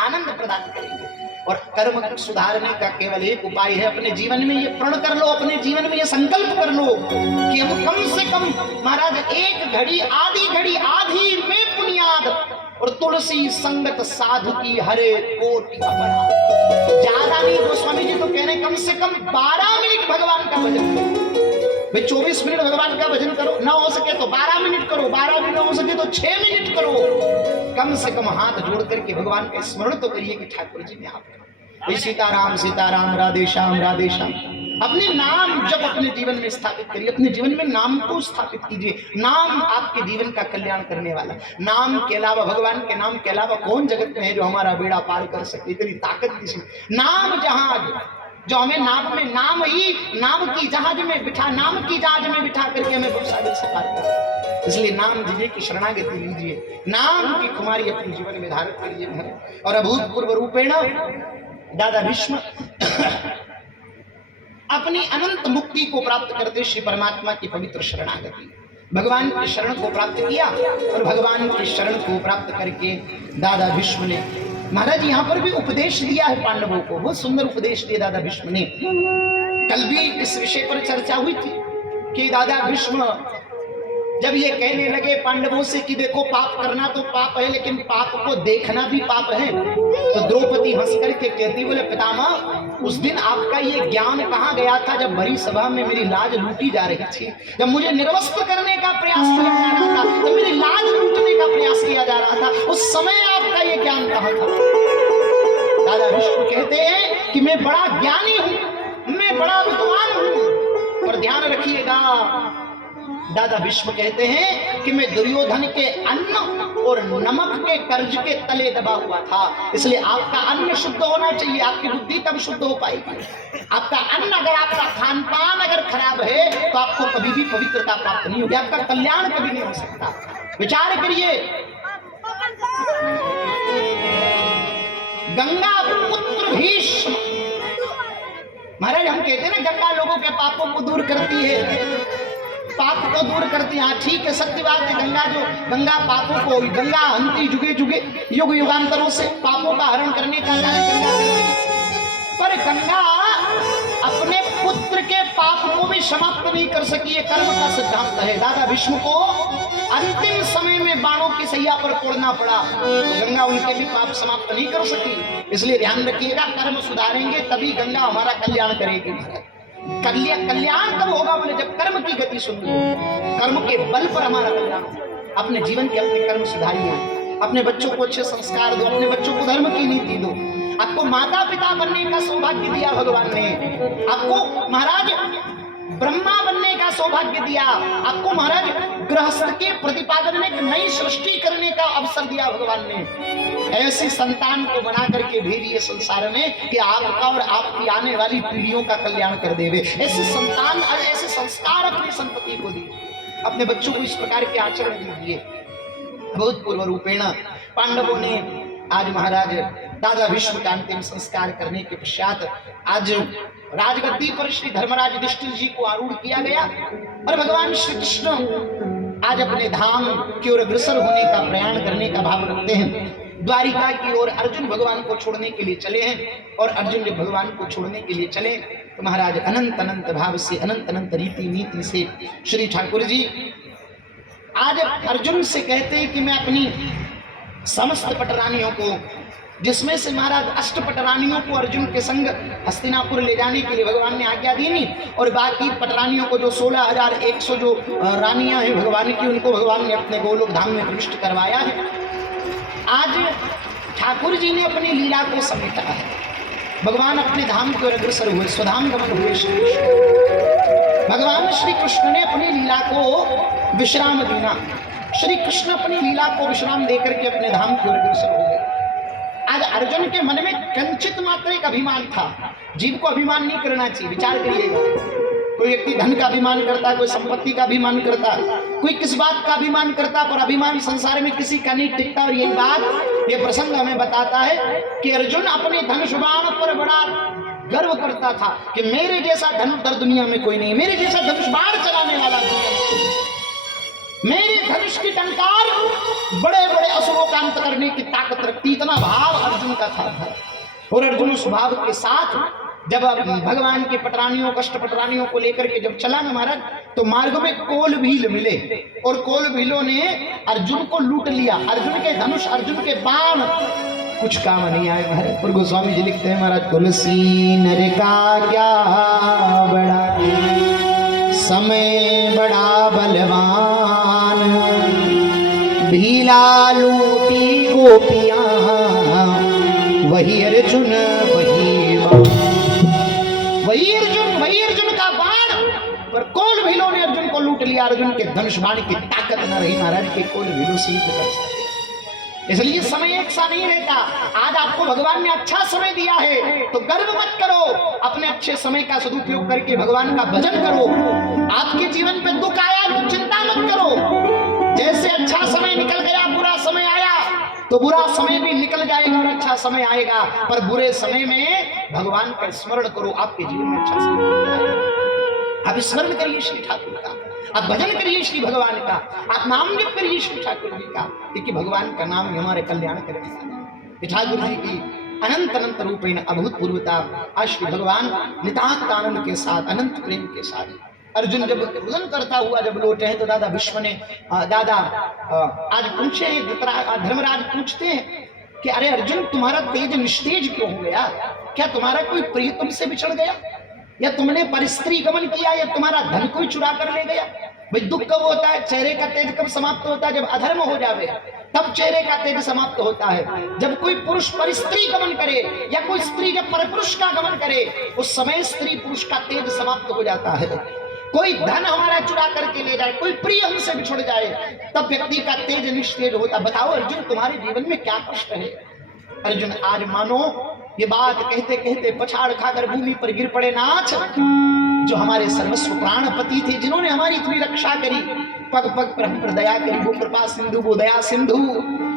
आनंद प्रदान करेंगे। और कर्म सुधारने का केवल एक उपाय है, अपने जीवन में ये प्रण कर लो, अपने जीवन में ये संकल्प कर लो कि हम कम से कम महाराज एक घड़ी आधी में पुण्याद और तुलसी संगत साधु की हरे कोटि अपराध। ज्यादा नहीं, गोस्वामी जी तो कह रहे हैं कम से कम 12 मिनट भगवान का भजन करो। भाई 24 मिनट भगवान का भजन करो, ना हो सके तो 12 मिनट करो, 12 मिनट हो सके तो 6 मिनट करो। कम से कम हाथ जोड़ करके भगवान का स्मरण तो करिए कि ठाकुर जी ने आप सीताराम सीताराम राधे श्याम राधे श्याम। अपने नाम जब अपने जीवन में स्थापित करिए, अपने जीवन में नाम को स्थापित कीजिए। नाम आपके जीवन का कल्याण करने वाला। नाम के अलावा, भगवान के नाम के अलावा कौन जगत में है जो हमारा बेड़ा पार कर सके, इतनी ताकत किसी। नाम जहाज जो हमें नाम की जहाज में बिठा करके हमें सागर से पार कर। इसलिए नाम जीने की शरणागति लीजिए, नाम की कुमारी अपने जीवन में धारण करिए। और अभूतपूर्व रूपेण दादा भीष्म अपनी अनंत मुक्ति को प्राप्त करते श्री परमात्मा की पवित्र शरणागति, भगवान की शरण को प्राप्त किया। और भगवान की शरण को प्राप्त करके दादा भीष्म ने महाराज यहाँ पर भी उपदेश दिया है पांडवों को, बहुत सुंदर उपदेश दिया दादा भीष्म ने। कल भी इस विषय पर चर्चा हुई थी कि दादा भीष्म जब ये कहने लगे पांडवों से कि देखो पाप करना तो पाप है लेकिन पाप को देखना भी पाप है, तो द्रौपदी हंस करके कहती बोले पितामह उस दिन आपका ये ज्ञान कहाँ गया था जब बड़ी सभा में मेरी लाज लूटी जा रही थी, जब मुझे निर्वस्त्र करने का प्रयास किया जा रहा था, जब मेरी लाज लूटने का प्रयास किया जा रहा था, उस समय आपका ये ज्ञान कहाँ था। दादा विष्णु कहते हैं कि मैं बड़ा ज्ञानी हूं, मैं बड़ा विद्वान हूं, और ध्यान रखिएगा दादा विष्णु कहते हैं कि मैं दुर्योधन के अन्न और नमक के कर्ज के तले दबा हुआ था, इसलिए आपका अन्न शुद्ध होना चाहिए, आपकी बुद्धि तब शुद्ध हो पाएगी। आपका अन्न अगर आपका खान पान अगर खराब है तो आपको कभी भी पवित्रता प्राप्त नहीं होगी, आपका कल्याण कभी नहीं हो सकता। विचार करिए, गंगा पुत्र भीष्म महाराज, हम कहते हैं ना गंगा लोगों के पापों को दूर करती है, पाप को दूर करती है। हाँ ठीक है, सत्य बात है, गंगा पापों को, गंगा हंती जुगे जुगे युग युगांतरों से पापों का हरण करने का कार्य गंगा, पर गंगा अपने पुत्र के पाप को भी समाप्त नहीं कर सकी, ये कर्म का सिद्धांत है। दादा विष्णु को अंतिम समय में बाणों की सैया पर फोड़ना पड़ा, तो गंगा उनके भी पाप समाप्त नहीं कर सकी। इसलिए ध्यान रखिएगा, कर्म सुधारेंगे तभी गंगा हमारा कल्याण करेगी। कल्याण कब होगा बोले जब कर्म की गति सुननी हो, कर्म के बल पर हमारा कल्याण। अपने जीवन के अपने कर्म सुधारिए, अपने बच्चों को अच्छे संस्कार दो, अपने बच्चों को धर्म की नीति दो। आपको माता पिता बनने का सौभाग्य दिया भगवान ने, आपको महाराज ब्रह्मा बनने का सौभाग्य दिया, आपको महाराज गृहस्थ के प्रतिपादन में नई सृष्टि करने का अवसर दिया भगवान ने। ऐसी संतान को बना करके भेजिए संसार में कि आपका और आपकी आने वाली पीढ़ियों का कल्याण कर देवे। ऐसे संतान, ऐसे संस्कार अपनी संतति को दिए, अपने बच्चों को इस प्रकार के आचरण दीजिए। बहुत पूर्व रूपेण पांडवों ने आज महाराज दादा विष्णु का अंतिम संस्कार करने के पश्चात आज राजगद्दी पर श्री धर्मराज युधिष्ठिर जी को आरूढ़ किया गया और भगवान श्री कृष्ण आज अपने धाम की ओर अग्रसर होने का प्रयाण करने का भाव रखते हैं। द्वारिका की ओर अर्जुन भगवान को छोड़ने के लिए चले हैं और अर्जुन ने भगवान को छोड़ने के लिए चले तो महाराज अनंत अनंत भाव से, अनंत अनंत रीति नीति से श्री ठाकुर जी आज अर्जुन से कहते हैं कि मैं अपनी समस्त पटरानियों को, जिसमें से महाराज अष्ट पटरानियों को अर्जुन के संग हस्तिनापुर ले जाने के लिए भगवान ने आज्ञा दी नहीं, और बाकी पटरानियों को जो 16,100 जो रानियां हैं भगवान की, उनको भगवान ने अपने गोलोक धाम में प्रविष्ट करवाया है। आज ठाकुर जी ने अपनी लीला को समेटा है, भगवान अपने धाम की ओर अग्रसर हुए, स्वधाम गमन हुए श्री कृष्ण। भगवान श्री कृष्ण ने अपनी लीला को विश्राम देना, श्री कृष्ण अपनी लीला को विश्राम देकर के अपने धाम की ओर अग्रसर हो गए। आज अर्जुन के मन में कंचित मात्र एक अभिमान था, जीव को अभिमान नहीं करना चाहिए। विचार करिएगा, कोई व्यक्ति धन का अभिमान करता, कोई संपत्ति का अभिमान करता, कोई किस बात का अभिमान करता, पर अभिमान संसार में किसी का नहीं टिकता। और यही बात, ये प्रसंग हमें बताता है कि अर्जुन अपने धनुष बाण पर बड़ा गर्व करता था कि मेरे जैसा धनुर्धर दुनिया में कोई नहीं, मेरे जैसा धनुष बाण चलाने वाला मेरे धनुष की टंकार बड़े बड़े असुरों का अंत करने की ताकत रखती, इतना भाव अर्जुन का था। और अर्जुन उस भाव के साथ जब भगवान के पटरानियों, कष्ट पटरानियों को लेकर के जब चला ना महाराज, तो मार्ग में कोल भील मिले और कोल भीलों ने अर्जुन को लूट लिया। अर्जुन के धनुष, अर्जुन के बाण कुछ काम नहीं आए महाराज। और गोस्वामी जी लिखते हैं महाराज, तुलसी नर का क्या बड़ा समय बड़ा बलवान, भीला लूटी गोपियां वही अर्जुन वही अर्जुन का बाण, पर कोल भीलों ने अर्जुन को लूट लिया। अर्जुन के धनुष बाण की ताकत न रही महाराज के कोल भीलों से ही। इसलिए समय एक सा नहीं रहता। आज आपको भगवान ने अच्छा समय दिया है तो गर्व मत करो, अपने अच्छे समय का सदुपयोग करके भगवान का भजन करो। आपके जीवन पे दुख आया तो चिंता मत करो, जैसे अच्छा समय निकल गया बुरा समय आया तो बुरा समय भी निकल जाएगा और अच्छा समय आएगा, पर बुरे समय में भगवान का स्मरण करो, आपके जीवन में अच्छा समय आएगा। आप स्मरण करिए श्री ठाकुर का, आप भजन करिए श्री भगवान का, आप नाम जप करिए श्री ठाकुर जी का, क्योंकि भगवान का नाम ही हमारे कल्याण करने वाला है। ठाकुर जी की अनंत अनंत रूपेण अभूतपूर्वता आज श्री भगवान नितांत आनंद के साथ, अनंत प्रेम के साथ अर्जुन जब भोजन करता हुआ जब लौटे हैं तो दादा भीष्म ने आज पूछे, धर्मराज पूछते हैं कि अरे अर्जुन तुम्हारा तेज निस्तेज क्यों हो गया? क्या तुम्हारा कोई प्रिय तुमसे बिछड़ गया, या तुमने परिस्त्री गमन किया, या तुम्हारा धन कोई चुरा कर ले गया? भाई दुख कब होता है, चेहरे का तेज कब समाप्त होता है? जब अधर्म हो जावे तब चेहरे का तेज समाप्त होता है। जब कोई पुरुष परिस्त्री गमन करे या कोई स्त्री जब परपुरुष का गमन करे उस समय स्त्री पुरुष का तेज समाप्त हो जाता है। कोई धन हमारा चुरा करके ले जाए, कोई प्रिय हमसे बिछुड़ जाए, तब व्यक्ति का तेज निस्तेज होता। बताओ अर्जुन तुम्हारे जीवन में क्या कष्ट है? अर्जुन आज मानो ये बात कहते कहते पछाड़ खाकर भूमि पर गिर पड़े। नाथ जो हमारे सर्वस्व प्राणपति थे, जिन्होंने हमारी इतनी रक्षा करी, पग पग पर हम पर दया करी, वो कृपा सिंधु, वो दया सिंधु,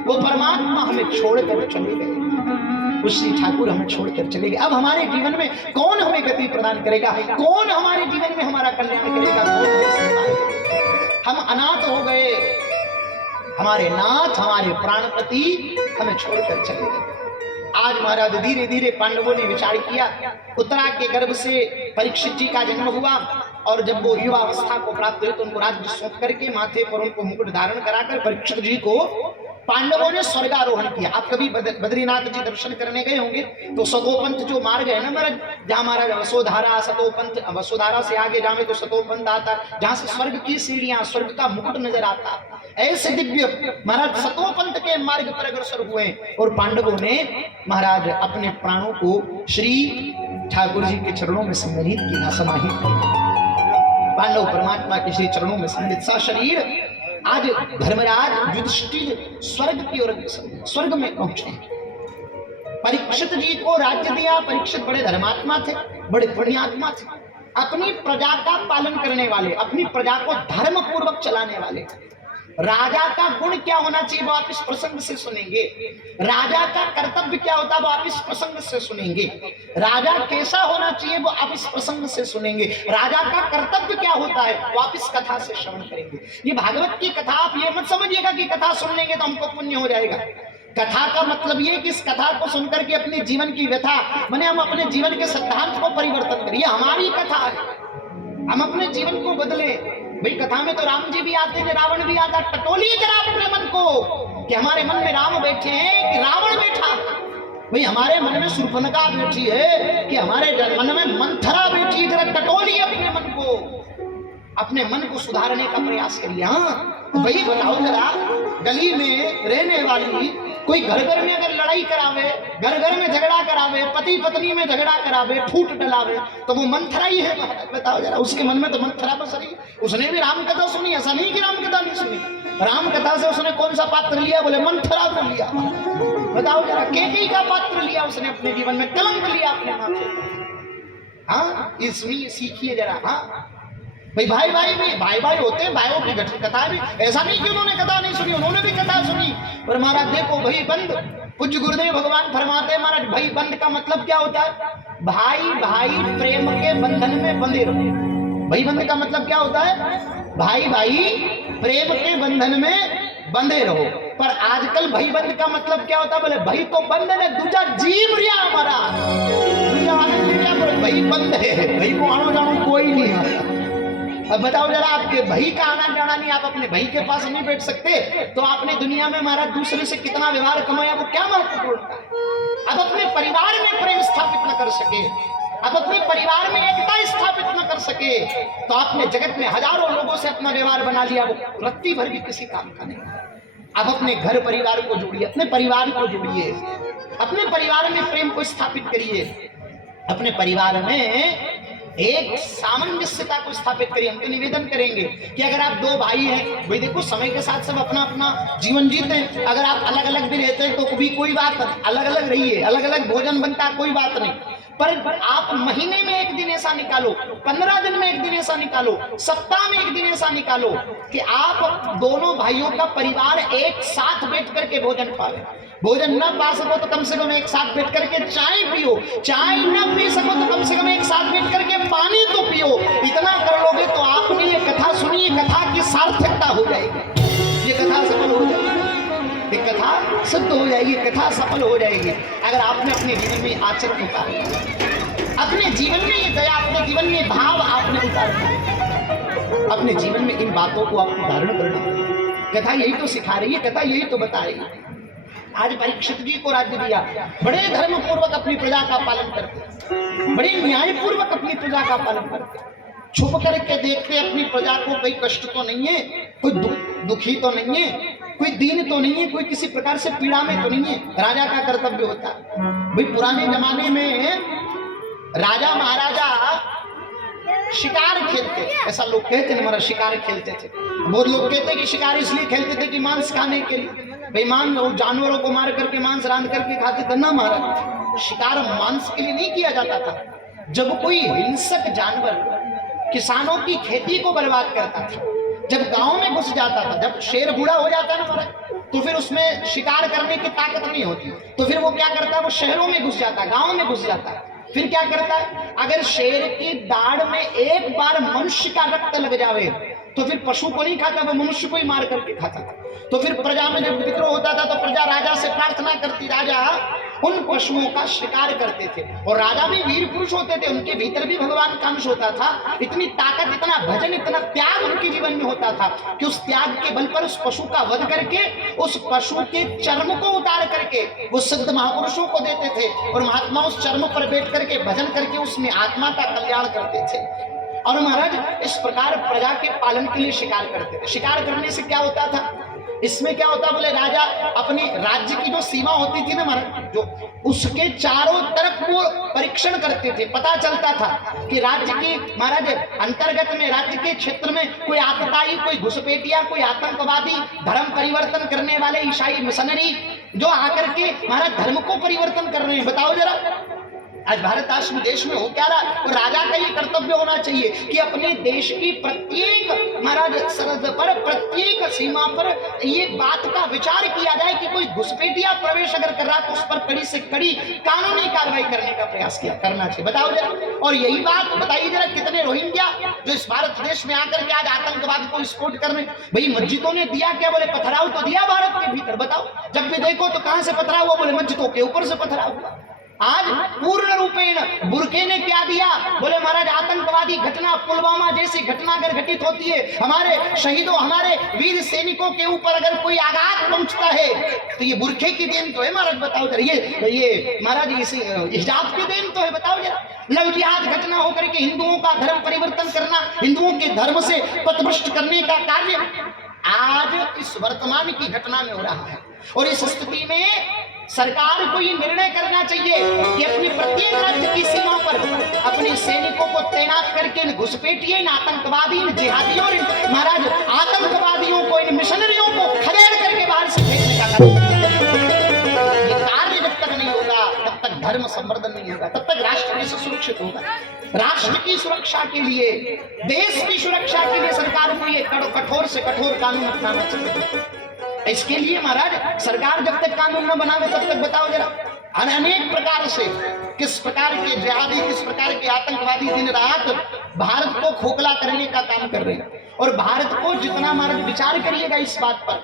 वो परमात्मा हमें छोड़कर चले गए, उसी ठाकुर हमें छोड़कर चले गए। अब हमारे जीवन में कौन हमें गति प्रदान करेगा? कौन हमारे जीवन में हमारा कल्याण करेगा? कौन हमें संभाल करेगा? हम अनाथ हो गए, हमारे नाथ हमारे प्राणपति हमें छोड़कर चले गए। आज महाराज धीरे धीरे पांडवों ने विचार किया। उत्तरा के गर्भ से परीक्षित जी का जन्म हुआ और जब वो युवा अवस्था को प्राप्त हुए तो उनको राज्य सौंप करके माथे पर उनको मुकुट धारण कराकर परीक्षित जी को पांडवों ने स्वर्गारोहण किया। आप कभी बद्रीनाथ जी दर्शन करने गए होंगे तो सतोपंथ जो मार्ग है ना महाराज, जहाँ महाराज वसुधारा सतोपंथ, वसुधारा से आगे जावे तो सतोपंथ आता, जहाँ से स्वर्ग की सीढ़ियां, स्वर्ग का मुकुट नजर आता, ऐसे दिव्य महाराज सतोपंथ के मार्ग पर अग्रसर हुए और पांडवों ने महाराज अपने प्राणों को श्री ठाकुर जी के चरणों में सम्मिलित किया, समाहित किया। पांडव परमात्मा के श्री चरणों में सम्मिलित सा शरीर आज धर्मराज युधिष्ठिर स्वर्ग की ओर स्वर्ग में पहुंचे। परीक्षित जी को राज्य दिया। परीक्षित बड़े धर्मात्मा थे, बड़े पुण्यात्मा थे, अपनी प्रजा का पालन करने वाले, अपनी प्रजा को धर्म पूर्वक चलाने वाले। राजा का गुण क्या होना चाहिए वो आप इस प्रसंग से सुनेंगे। राजा का कर्तव्य क्या होता है वो आप इस प्रसंग से सुनेंगे। राजा कैसा होना चाहिए वो आप इस प्रसंग से सुनेंगे। राजा का कर्तव्य क्या होता है वो आप इस कथा से श्रवण करेंगे। ये भागवत की कथा आप ये मत समझिएगा कि कथा सुन लेंगे तो हमको पुण्य हो जाएगा। कथा का मतलब ये कि इस कथा को सुनकर के अपने जीवन की व्यथा माने हम अपने जीवन के सिद्धांत को परिवर्तन करिए। हमारी कथा है, हम अपने जीवन को बदले। भाई कथा में तो राम जी भी आते हैं, रावण भी आता। टटोलिए जरा अपने मन को कि हमारे मन में राम बैठे हैं कि रावण बैठा। भाई हमारे मन में शूर्पणखा बैठी है कि हमारे मन में मंथरा बैठी है। जरा टटोलिए अपने मन को, अपने मन को सुधारने का प्रयास करिए। हाँ भाई बताओ जरा, गली में रहने वाली कोई घर घर में अगर लड़ाई करावे, घर घर में झगड़ा करावे, पति पत्नी में झगड़ा करावे, फूट डलावे तो वो मंथरा ही है। बताओ जरा, उसके मन में तो मंथरा बस रही। उसने भी राम कथा सुनी, ऐसा नहीं कि राम कथा नहीं सुनी। राम कथा से उसने कौन सा पात्र लिया? बोले मंथरा को लिया। बताओ जरा, केकई का पात्र लिया उसने अपने जीवन में, कलंक लिया अपने माथे। हाँ इसमें सीखिए जरा। हाँ भाई भाई भाई भी भाई भाई होते हैं, भाइयों की कथा भी ऐसा नहीं कि उन्होंने कथा नहीं सुनी, उन्होंने भी कथा सुनी। पर महाराज देखो भाई बंद, पूज्य गुरुदेव भगवान फरमाते हैं महाराज भाई बंद का मतलब क्या होता है? भाई भाई प्रेम के बंधन में बंधे रहो। भाई बंद का मतलब क्या होता है? भाई भाई प्रेम के बंधन में बंधे रहो। पर आजकल भाई बंद का मतलब क्या होता है? बोले भाई तो बंधन है, दूजा जीव रिया हमारा, दूजा आनंद रिया, भाई बंद है, भाई को आनो जानो कोई नहीं आता। अब बताओ जरा, आपके भाई का आना जाना नहीं, आप अपने भाई के पास नहीं बैठ सकते तो आपने दुनिया में महाराज दूसरे से कितना व्यवहार कमाया वो क्या महत्वपूर्ण है? अब अपने परिवार में प्रेम स्थापित न कर सके, अब अपने परिवार में एकता स्थापित न कर सके तो आपने जगत में हजारों लोगों से अपना व्यवहार बना लिया, वो रत्ती भर भी किसी काम का नहीं। अब अपने घर परिवार को जोड़िए, अपने परिवार को जोड़िए, अपने परिवार में प्रेम को स्थापित करिए, अपने परिवार में एक सामंजस्यता को स्थापित करिए। हम तो निवेदन करेंगे कि अगर आप दो भाई हैं, भाई देखो समय के साथ सब अपना अपना जीवन जीते हैं। अगर आप अलग अलग भी रहते हैं तो भी कोई बात नहीं, अलग अलग रहिए, अलग अलग भोजन बनता है कोई बात नहीं। पर आप महीने में एक दिन ऐसा निकालो, 15 दिन में एक दिन ऐसा निकालो, सप्ताह में एक दिन ऐसा निकालो कि आप दोनों भाइयों का परिवार एक साथ बैठ करके भोजन पावे। भोजन न पा सको तो कम से कम एक साथ बैठ करके चाय पियो, चाय न पी सको तो कम से कम एक साथ बैठ करके पानी तो पियो। इतना कर लोगे तो आपने ये कथा सुनी, ये कथा की सार्थकता हो जाएगी, ये कथा सफल हो जाएगी, ये कथा सिद्ध हो जाएगी, कथा सफल हो जाएगी अगर आपने अपने जीवन में आचरण उतारा, अपने जीवन में ये दया, अपने जीवन में भाव आपने उतारा। अपने जीवन में इन बातों को आपको धारण करना होगा। कथा यही तो सिखा रही है, कथा यही तो बता रही है। आज परीक्षित जी को राज्य दिया, बड़े धर्म पूर्वक अपनी प्रजा का पालन करते, बड़े न्याय पूर्वक अपनी प्रजा का पालन करते, छुप करके देखते अपनी प्रजा को कोई कष्ट तो नहीं है, कोई दुखी तो नहीं है, कोई दीन तो नहीं है, कोई किसी प्रकार से पीड़ा में तो नहीं है। राजा का कर्तव्य होता भाई। पुराने जमाने में राजा महाराजा शिकार खेलते, ऐसा लोग कहते हैं, हमारा शिकार खेलते थे। बहुत लोग कहते हैं कि शिकार इसलिए खेलते थे कि मांस खाने के लिए। भाई मान लो जानवरों को मार करके मांस रांध करके खाते थे ना महाराज, शिकार मांस के लिए नहीं किया जाता था। जब कोई हिंसक जानवर किसानों की खेती को बर्बाद करता था, जब गांव में घुस जाता था, जब शेर बूढ़ा हो जाता है ना महाराज, तो फिर उसमें शिकार करने की ताकत नहीं होती, तो फिर वो क्या करता है, वो शहरों में घुस जाता है, गाँव में घुस जाता है। फिर क्या करता है, अगर शेर की दाढ़ में एक बार मनुष्य का रक्त लग जावे तो फिर पशु को नहीं खाता, वो मनुष्य को ही मार करके खाता था। तो फिर प्रजा में जब विद्रोह होता था तो प्रजा राजा से प्रार्थना करती, राजा उन पशुओं का शिकार करते थे। और राजा भी वीर पुरुष होते थे, उनके भीतर भी भगवान का अंश होता था। इतनी ताकत, इतना भजन, इतना त्याग उनके जीवन में होता था कि उस त्याग के बल पर उस पशु का वध करके उस पशु के चर्म को उतार करके वो सिद्ध महापुरुषों को देते थे, और महात्मा उस चर्म पर बैठ करके भजन करके उसमें आत्मा का कल्याण करते थे। और महाराज इस प्रकार प्रजा के पालन के लिए शिकार करते थे। शिकार करने से क्या होता था, इसमें क्या होता, बोले राजा अपनी राज्य की जो सीमा होती थी ना महाराज, जो उसके चारों तरफ वो परीक्षण करते थे। पता चलता था कि राज्य की महाराज अंतर्गत में, राज्य के क्षेत्र में कोई आतताई, कोई घुसपैठिया, कोई आतंकवादी, धर्म परिवर्तन करने वाले ईसाई मिशनरी जो आकर के महाराज धर्म को परिवर्तन कर रहे हैं। बताओ जरा, आज भारत आश्रम देश में हो क्या रहा। और राजा का ये कर्तव्य होना चाहिए कि अपने देश की प्रत्येक महाराज सरहद पर, प्रत्येक सीमा पर ये बात का विचार किया जाए कि कोई घुसपैठिया प्रवेश अगर कर रहा तो उस पर कड़ी से कड़ी कानूनी कार्रवाई करने का प्रयास करना चाहिए। बताओ जरा, और यही बात बताइए जरा, कितने रोहिंग्या जो इस भारत देश में आकर के आज आतंकवाद को विस्फोट करने, भाई मस्जिदों ने दिया क्या, बोले पथराव तो दिया भारत के भीतर। बताओ, जब भी देखो तो कहां से पथराव हुआ, बोले मस्जिदों के ऊपर से पथराव हुआ। आज पूर्ण रूपेण बुरके ने क्या दिया, बोले महाराज आतंकवादी घटना, पुलवामा जैसी घटना अगर घटित होती है, हमारे शहीदों, हमारे वीर सैनिकों के ऊपर अगर कोई आघात पहुंचता है तो ये बुरखे की देन तो है महाराज। बताओ जरा, ये महाराज हिजाब की देन तो है। बताओ जरा, लव जिहाद घटना होकर के हिंदुओं का धर्म परिवर्तन करना, हिंदुओं के धर्म से पथभ्रष्ट करने का कार्य आज इस वर्तमान की घटना में हो रहा है। और इस स्थिति में सरकार को ये निर्णय करना चाहिए कि अपनी प्रत्येक राज्य की सीमा पर अपने सैनिकों को तैनात करके इन घुसपैठियों, इन आतंकवादी, इन जिहादियों, महाराज आतंकवादियों को, इन मिशनरियों को खदेड़ करके बाहर से फेंकने का कार्य जब तक नहीं होगा तब तक धर्म संवर्धन नहीं होगा, तब तक राष्ट्र कैसे सुरक्षित होगा। राष्ट्र की सुरक्षा के लिए, देश की सुरक्षा के लिए सरकार को ये कठोर से कठोर कानून अपनाना चाहिए। इसके लिए महाराज सरकार जब तक कानून न बनावे तब तक बताओ जरा, अनेक प्रकार से किस प्रकार के जिहादी, किस प्रकार के आतंकवादी दिन रात भारत को खोखला करने का काम कर रहे हैं। और भारत को जितना महाराज विचार करिएगा इस बात पर,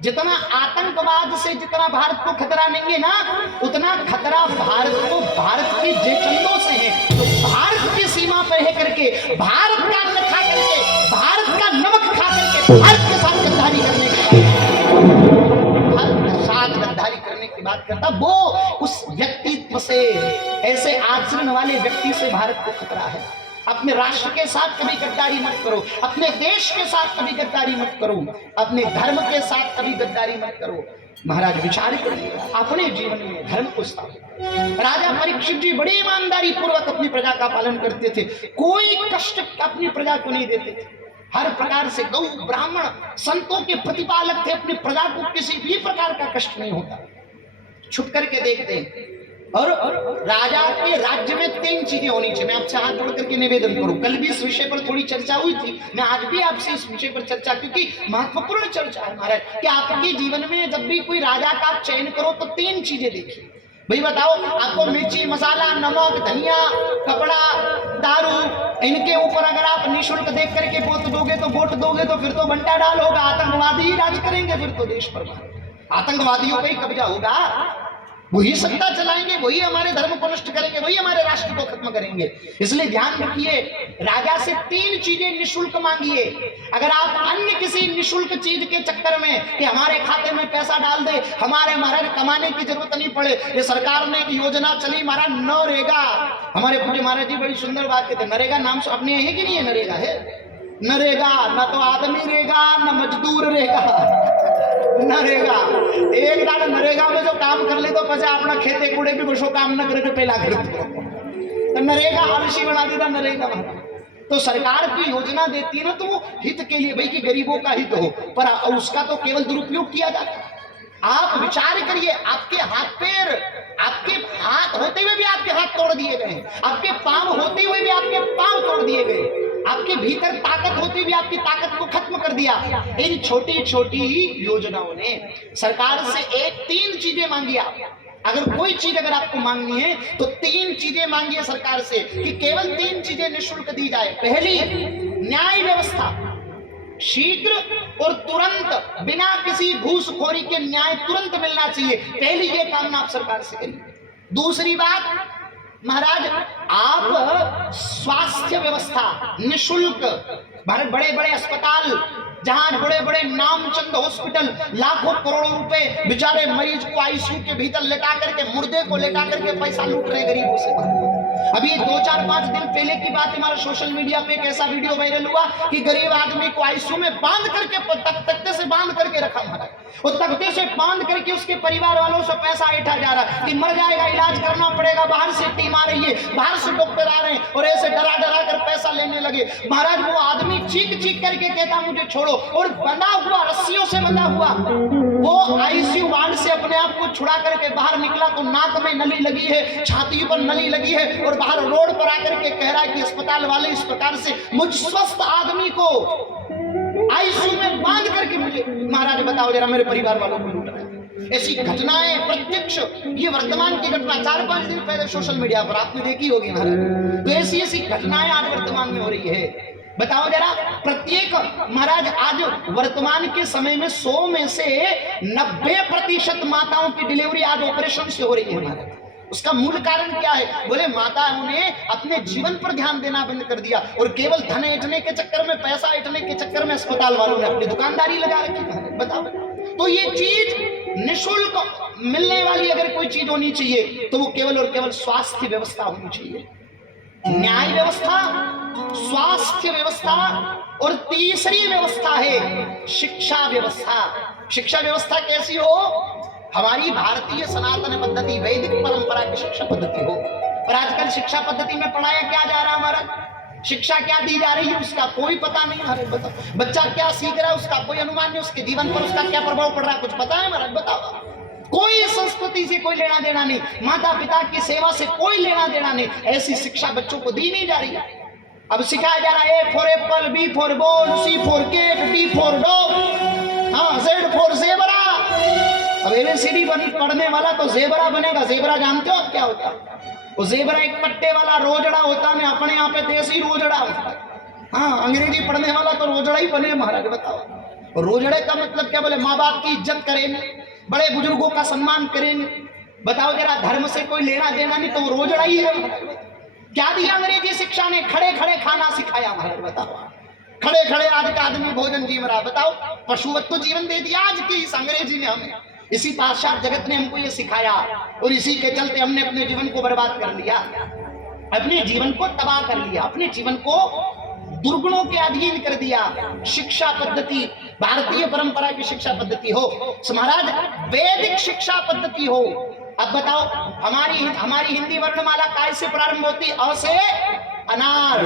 जितना आतंकवाद से जितना भारत को खतरा नहीं है ना, उतना खतरा भारत को भारत के जेचंदों से है। तो भारत की सीमा पर है करके, भारत का अन्न खा करके, भारत का नमक खा करके भारत के साथ गद्दारी करने की बात करता, वो उस व्यक्तित्व से, ऐसे आचरण वाले व्यक्ति से भारत को खतरा है। अपने राष्ट्र के साथ कभी गद्दारी मत करो, अपने देश के साथ कभी गद्दारी मत करो, अपने धर्म के साथ कभी गद्दारी मत करो। महाराज विचार करिए अपने जीवन में धर्म को स्थापित। राजा परीक्षित जी बड़ी ईमानदारी पूर्वक अपनी प्रजा का पालन करते थे, कोई कष्ट अपनी प्रजा को नहीं देते थे। हर प्रकार से गौ ब्राह्मण संतों के प्रतिपालक थे, अपनी प्रजा को किसी भी प्रकार का कष्ट नहीं होता। छुप करके देखते हैं। और राजा के राज्य में 3 चीजें होनी चाहिए। मैं आपसे हाथ जोड़ करके निवेदन करूं, कल भी इस विषय पर थोड़ी चर्चा हुई थी, मैं आज भी आपसे इस विषय पर चर्चा, क्योंकि महत्वपूर्ण चर्चा है महाराज कि आपके जीवन में जब भी कोई राजा का आप चयन करो तो 3 चीजें देखिए। भाई बताओ, आपको मिर्ची, मसाला, नमक, धनिया, कपड़ा, दारू, इनके ऊपर अगर आप निःशुल्क देख करके वोट दोगे तो फिर तो बंटा डाल होगा, आतंकवादी ही राज करेंगे, फिर तो देश पर आतंकवादियों का ही कब्जा होगा। वही सत्ता चलाएंगे, वही हमारे धर्म को नष्ट करेंगे, वही हमारे राष्ट्र को खत्म करेंगे। इसलिए ध्यान रखिए, राजा से 3 चीजें निशुल्क मांगिए। अगर आप अन्य किसी निशुल्क चीज के चक्कर में कि हमारे खाते में पैसा डाल दे, हमारे महाराज कमाने की जरूरत नहीं पड़े, ये सरकार ने एक योजना चली महाराज नरेगा। हमारे पूज्य महाराज जी बड़ी सुंदर बात कहते, नरेगा नाम से अपने है कि नहीं है? नरेगा है, नरेगा न तो आदमी रहेगा न मजदूर रहेगा, नरेगा एक दाड़ा नरेगा में जो काम कर ले तो पचा अपना खेते कूड़े भी बसो काम न करे तो पहला कर तो नरेगा आलसी बना देता नरेगा। तो सरकार की योजना देती है ना, तो वो हित के लिए भाई कि गरीबों का हित हो, पर उसका तो केवल दुरुपयोग किया जाता है। आप विचार करिए, आपके हाथ पैर, आपके हाथ होते हुए भी आपके हाथ तोड़ दिए गए, आपके पांव होते हुए भी आपके पांव तोड़ दिए गए, आपके भीतर ताकत होती भी आपकी ताकत को खत्म कर दिया। इन छोटी छोटी ही योजनाओं ने सरकार से 3 चीजें मांगी। अगर कोई चीज अगर आपको मांगनी है तो 3 चीजें मांगिए सरकार से कि केवल 3 चीजें निःशुल्क दी जाए। पहली, न्याय व्यवस्था, शीघ्र और तुरंत बिना किसी घूसखोरी के न्याय तुरंत मिलना चाहिए। पहली ये कामना आप सरकार से करिए। दूसरी बात महाराज, आप स्वास्थ्य व्यवस्था निशुल्क, भारत बड़े बड़े अस्पताल जहां बड़े बड़े नामचंद हॉस्पिटल लाखों करोड़ों रुपए बेचारे मरीज को आईसीयू के भीतर लेटा करके, मुर्दे को लेटा करके पैसा लूट रहे गरीबों से। अभी 2-4-5 दिन पहले की बात, हमारा सोशल मीडिया पे एक ऐसा वीडियो वायरल हुआ कि गरीब आदमी को आईसीयू में बांध करके तख्ते से बांध करके रखा महाराज, और तख्ते से बांध करके उसके परिवार वालों से पैसा ऐठा जा रहा कि मर जाएगा, इलाज करना पड़ेगा, बाहर से टीम आ रही है, बाहर से डॉक्टर आ रहे हैं, और ऐसे डरा डरा कर पैसा लेने लगे। महाराज वो आदमी चीख चीख करके कहता मुझे छोड़ो, और बंधा हुआ, रस्सियों से बंधा हुआ वो आईसीयू वार्ड से अपने आप को छुड़ा करके बाहर निकला तो नाक में नली लगी है, छाती पर नली लगी है, और बाहर रोड पर आकर के कह रहा है कि अस्पताल वाले इस प्रकार से मुझ स्वस्थ आदमी को आईसीयू में बांध करके मुझे, महाराज बताओ जरा, मेरे परिवार वालों को लूट रहे हैं। ऐसी घटनाएं प्रत्यक्ष, ये वर्तमान की घटना 4-5 दिन पहले सोशल मीडिया पर आपने देखी होगी महाराज। तो ऐसी ऐसी घटनाएं आज वर्तमान में हो रही है। बताओ जरा, प्रत्येक महाराज आज वर्तमान के समय में 100 में से 90% माताओं की डिलीवरी आज ऑपरेशन से हो रही है महाराज। उसका मूल कारण क्या है? बोले माताओं ने अपने जीवन पर ध्यान देना बंद कर दिया, और केवल धन ऐंठने के चक्कर में, पैसा ऐंठने के चक्कर में अस्पताल वालों ने अपनी दुकानदारी लगा रखी है। बताओ, तो ये चीज निःशुल्क मिलने वाली अगर कोई चीज होनी चाहिए तो वो केवल और केवल स्वास्थ्य व्यवस्था होनी चाहिए। न्याय व्यवस्था, स्वास्थ्य व्यवस्था, और तीसरी व्यवस्था है शिक्षा व्यवस्था। शिक्षा व्यवस्था कैसी हो? हमारी भारतीय सनातन पद्धति, वैदिक परंपरा की शिक्षा पद्धति हो। पर आजकल शिक्षा पद्धति में पढ़ाया क्या जा रहा है हमारा, शिक्षा क्या दी जा रही है उसका कोई पता नहीं। महाराज बताओ, बच्चा क्या सीख रहा है उसका कोई अनुमान नहीं, उसके जीवन पर उसका क्या प्रभाव पड़ रहा है कुछ पता है महाराज? बताओ, कोई संस्कृति से कोई लेना देना नहीं, माता पिता की सेवा से कोई लेना देना नहीं। ऐसी शिक्षा बच्चों को दी नहीं जा रही है। अब सिखाया जा रहा है A for apple, B for ball, C for cat, D for dog, हाँ Z फॉर ज़ेबरा। अब ABCD पढ़ने वाला तो ज़ेबरा बनेगा। ज़ेबरा जानते हो आप क्या होता है? वो ज़ेबरा एक पट्टे वाला रोजड़ा होता है, अपने यहाँ पे देसी रोजड़ा होता है। हाँ, अंग्रेजी पढ़ने वाला तो रोजड़ा ही बने महाराज। बताओ, रोजड़े का मतलब क्या? बोले माँ बाप की इज्जत करेंगे, बड़े बुजुर्गों का सम्मान करेंगे। बताओ जरा, धर्म से कोई लेना देना नहीं तो वो रोजड़ा ही है। क्या दिया अंग्रेजी शिक्षा ने? खड़े खड़े खाना सिखाया महाराज। बताओ, खड़े खड़े आज का आदमी भोजन जी रहा। बताओ, पशुवत्व जीवन दे दिया आज की इस अंग्रेजी ने हमें। इसी पाश्चात्य जगत ने हमको ये सिखाया, और इसी के चलते हमने अपने जीवन को बर्बाद कर लिया, अपने जीवन को तबाह कर लिया, अपने जीवन को दुर्गुणों के अधीन कर दिया। शिक्षा पद्धति भारतीय परंपरा की शिक्षा पद्धति हो, महाराज वैदिक शिक्षा पद्धति हो। अब बताओ, हमारी हिंदी वर्णमाला काय से प्रारंभ होती? अ से अनार।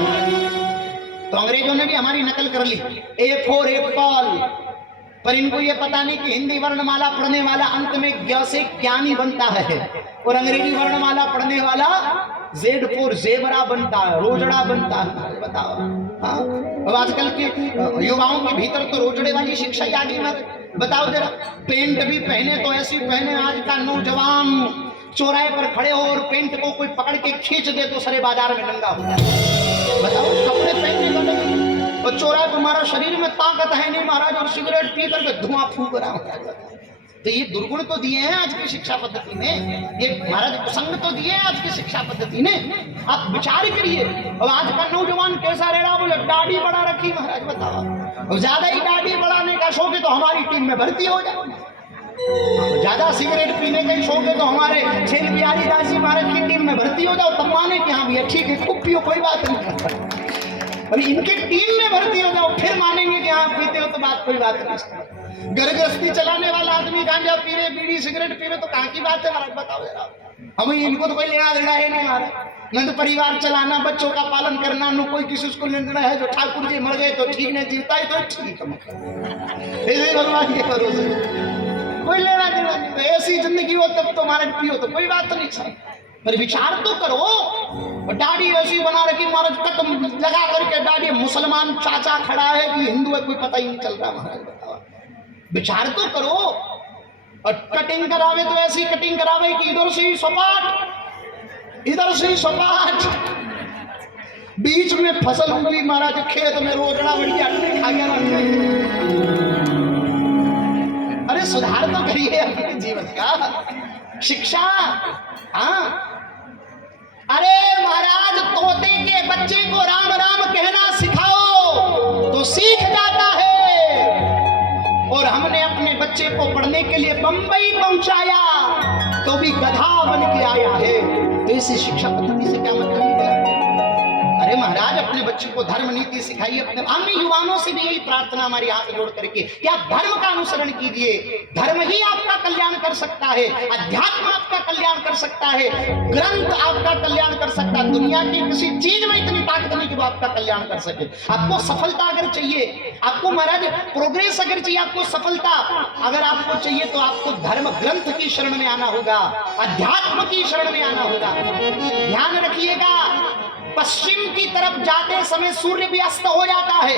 तो अंग्रेजों ने भी हमारी नकल कर ली, A फॉर एप्पल। पर इनको ये पता नहीं कि हिंदी वर्णमाला पढ़ने वाला अंत में ज्ञ से ज्ञानी बनता है, और अंग्रेजी वर्णमाला पढ़ने वाला Z फॉर ज़ेबरा बनता है, रोजड़ा बनता है। बताओ, हाँ, अब आजकल के युवाओं के भीतर तो रोजड़े वाली शिक्षा ही आ गई। बताओ जरा, पेंट भी पहने तो ऐसी पहने, आज का नौजवान चौराहे पर खड़े हो और पेंट को कोई पकड़ के खींच दे तो सारे बाजार में नंगा हो जाए। बताओ, कपड़े पहनने का नहीं, और चौराहे पर हमारा शरीर में ताकत है नहीं महाराज, और सिगरेट पी करके धुआं फूक रहा है। तो ये दुर्गुण तो दिए हैं आज की शिक्षा पद्धति ने, ये महाराज कुसंग तो दिए हैं आज की शिक्षा पद्धति ने। आप विचार करिए, अब आज का नौजवान कैसा रह रहा, बोले दाढ़ी बढ़ा रखी महाराज बताओ, और ज्यादा ही दाढ़ी बढ़ाने का शौक है तो हमारी टीम में भर्ती हो जाओ, ज्यादा सिगरेट पीने का शौक है तो हमारे छेल बिहारी दास जी महाराज की टीम में भर्ती हो जाओ, तब माने कि हाँ भैया ठीक है खूब पियो कोई बात नहीं, और इनके टीम में भर्ती हो जाओ फिर मानेंगे कि हाँ पीते हो तो बात कोई बात नहीं। घर गृहस्थी चलाने वाला आदमी गांजा पी रहे, बीड़ी सिगरेट पी रहे तो कहाँ की बात है महाराज बताओ जरा। हमें इनको तो कोई लेना देना है नहीं महाराज, न तो परिवार चलाना, बच्चों का पालन करना, न कोई किसी को लेना है। जो ठाकुर जी मर गए तो ठीक, नहीं जीता है तो ठीक है, भगवान के भरोसे कोई लेना देना नहीं। ऐसी जिंदगी हो तब तो महाराज पियो तो कोई बात नहीं सर, पर विचार तो करो। दाढ़ी ऐसी बना रखी महाराज, कट लगा करके दाढ़ी, मुसलमान चाचा खड़ा है कि हिंदू है कोई पता ही नहीं चल रहा महाराज बताओ। विचार तो करो, और कटिंग करावे तो ऐसी कटिंग करावे कि इधर से ही सपाट, इधर से ही सपाट, बीच में फसल हुई महाराज खेत में रोजड़ा बढ़िया खा गया। अरे सुधार तो करिए अपने जीवन का, शिक्षा। हाँ अरे महाराज तोते के बच्चे को राम राम कहना सिखाओ तो सीख जाता है, और हमने अपने बच्चे को पढ़ने के लिए बंबई पहुंचाया तो भी गधा बन के आया है। तो इसी शिक्षा पद्धति से क्या मतलब है? अरे महाराज अपने बच्चे को धर्म नीति सिखाइए। अपने हमने युवाओं से भी यही प्रार्थना हमारी हाथ जोड़ करके कि आप धर्म का अनुसरण कीजिए, धर्म ही आपका कल्याण कर सकता है, अध्यात्म आपका कल्याण कर सकता है, ग्रंथ आपका कल्याण कर सकता है। दुनिया की किसी चीज में इतनी ताकत नहीं कि वो आपका कल्याण कर सके। आपको सफलता अगर चाहिए, आपको महाराज प्रोग्रेस अगर चाहिए, आपको सफलता अगर आपको चाहिए तो आपको धर्म ग्रंथ की शरण में आना होगा, अध्यात्म की शरण में आना होगा। ध्यान रखिएगा, पश्चिम की तरफ जाते समय सूर्य भी अस्त हो जाता है,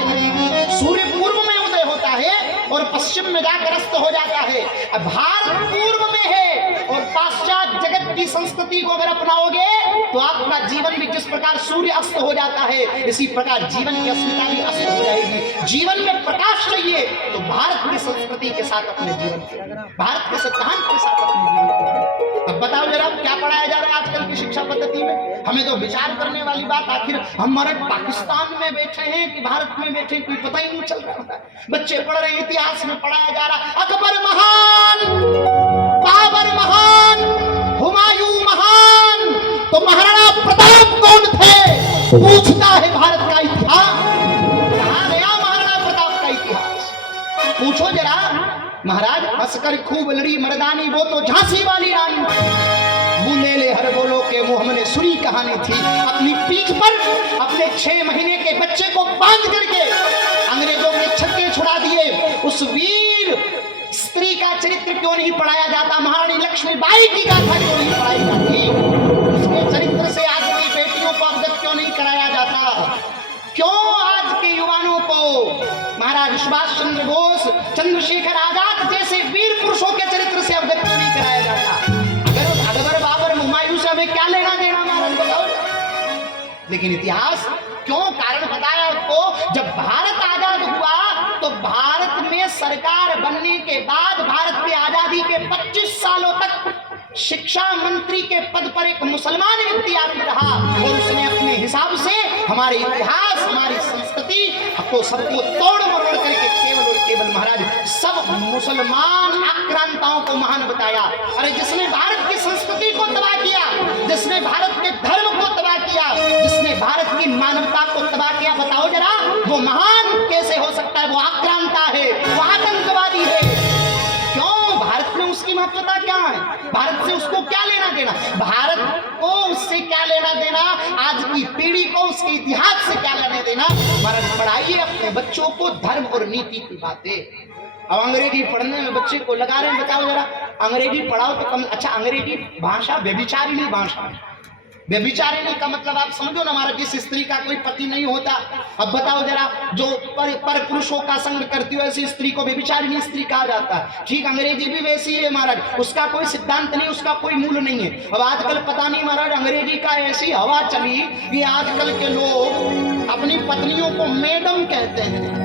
सूर्य पूर्व में उदय होता है और पश्चिम में जाकर अस्त हो जाता है। अब भारत पूर्व में है और पाश्चात्य जगत की संस्कृति को अगर अपनाओगे तो आपका जीवन भी जिस प्रकार सूर्य अस्त हो जाता है, इसी प्रकार जीवन की अस्मिता भी अस्त हो जाएगी। जीवन में प्रकाश चाहिए तो भारत की संस्कृति के साथ अपने जीवन को, भारत के सिद्धांत के साथ अपने जीवन को। अब बताओ जरा क्या पढ़ाया जा रहा है आजकल की शिक्षा पद्धति में? हमें तो विचार करने वाली बात, आखिर हम हमारे पाकिस्तान में बैठे हैं कि भारत में बैठे, कोई पता ही नहीं चल रहा है। बच्चे पढ़ रहे हैं, इतिहास में पढ़ाया जा रहा, अकबर महान, बाबर महान, हुमायूं महान, तो महाराणा प्रताप कौन थे? पूछता है भारत का इतिहास, कहां गया महाराणा प्रताप का इतिहास? पूछो जरा। महाराज हंसकर खूब लड़ी मर्दानी, वो तो झांसी वाली रानी, बुंदेले हर बोलो के वो हमने सुनी कहानी थी। अपनी पीठ पर अपने 6 महीने के बच्चे को बांध करके अंग्रेजों के छक्के छुड़ा दिए। उस वीर स्त्री का चरित्र क्यों नहीं पढ़ाया जाता? महारानी लक्ष्मीबाई की गाथा क्यों नहीं पढ़ाई जाती? उसके चरित्र से आज की बेटियों को अवगत क्यों नहीं कराया जाता? क्यों आज के युवाओं को महाराज सुभाष चंद्र बोस, चंद्रशेखर आजाद जैसे वीर पुरुषों के चरित्र से अवगत क्यों नहीं कराया जाता? अगर अकबर बाबर हुमायूं से हमें क्या लेना देना महाराज बताओ? लेकिन इतिहास क्यों? कारण बताया आपको। जब भारत आजाद हुआ तो भारत में सरकार बनने के बाद भारत की आजादी के 25 सालों तक शिक्षा मंत्री के पद पर एक मुसलमान व्यक्ति आरूढ़ रहा, और उसने अपने हिसाब से हमारे इतिहास, हमारी संस्कृति को सबको तोड़ मरोड़ करके केवल और केवल महाराज सब मुसलमान आक्रांताओं को महान बताया। अरे जिसने भारत की संस्कृति को तबाह किया, जिसने भारत के धर्म को तबाह किया, जिसने भारत की मानवता को तबाह किया, बताओ जरा वो महान कैसे हो सकता है? वो आक्रांता है, वो आतंकवादी है। क्यों? भारत में उसकी महत्वता क्या है? भारत से उसको क्या लेना देना? भारत को उससे क्या लेना देना? आज की पीढ़ी को उसके इतिहास से क्या लेना देना? महाराज पढ़ाइए अपने बच्चों को धर्म और नीति की बातें। अब अंग्रेजी पढ़ने में बच्चे को लगा रहे हैं, बताओ जरा अंग्रेजी पढ़ाओ तो कम। अच्छा अंग्रेजी भाषा व्यभिचारिणी भाषा है। व्यभिचारिणी का मतलब आप समझो ना महाराज, जिस स्त्री का कोई पति नहीं होता। अब बताओ जरा, जो पर पुरुषों का संग करती हो ऐसी स्त्री को व्यभिचारिणी स्त्री कहा जाता है। ठीक अंग्रेजी भी वैसी है महाराज, उसका कोई सिद्धांत नहीं, उसका कोई मूल नहीं है। अब आजकल पता नहीं महाराज अंग्रेजी का ऐसी हवा चली कि आजकल के लोग अपनी पत्नियों को मैडम कहते हैं।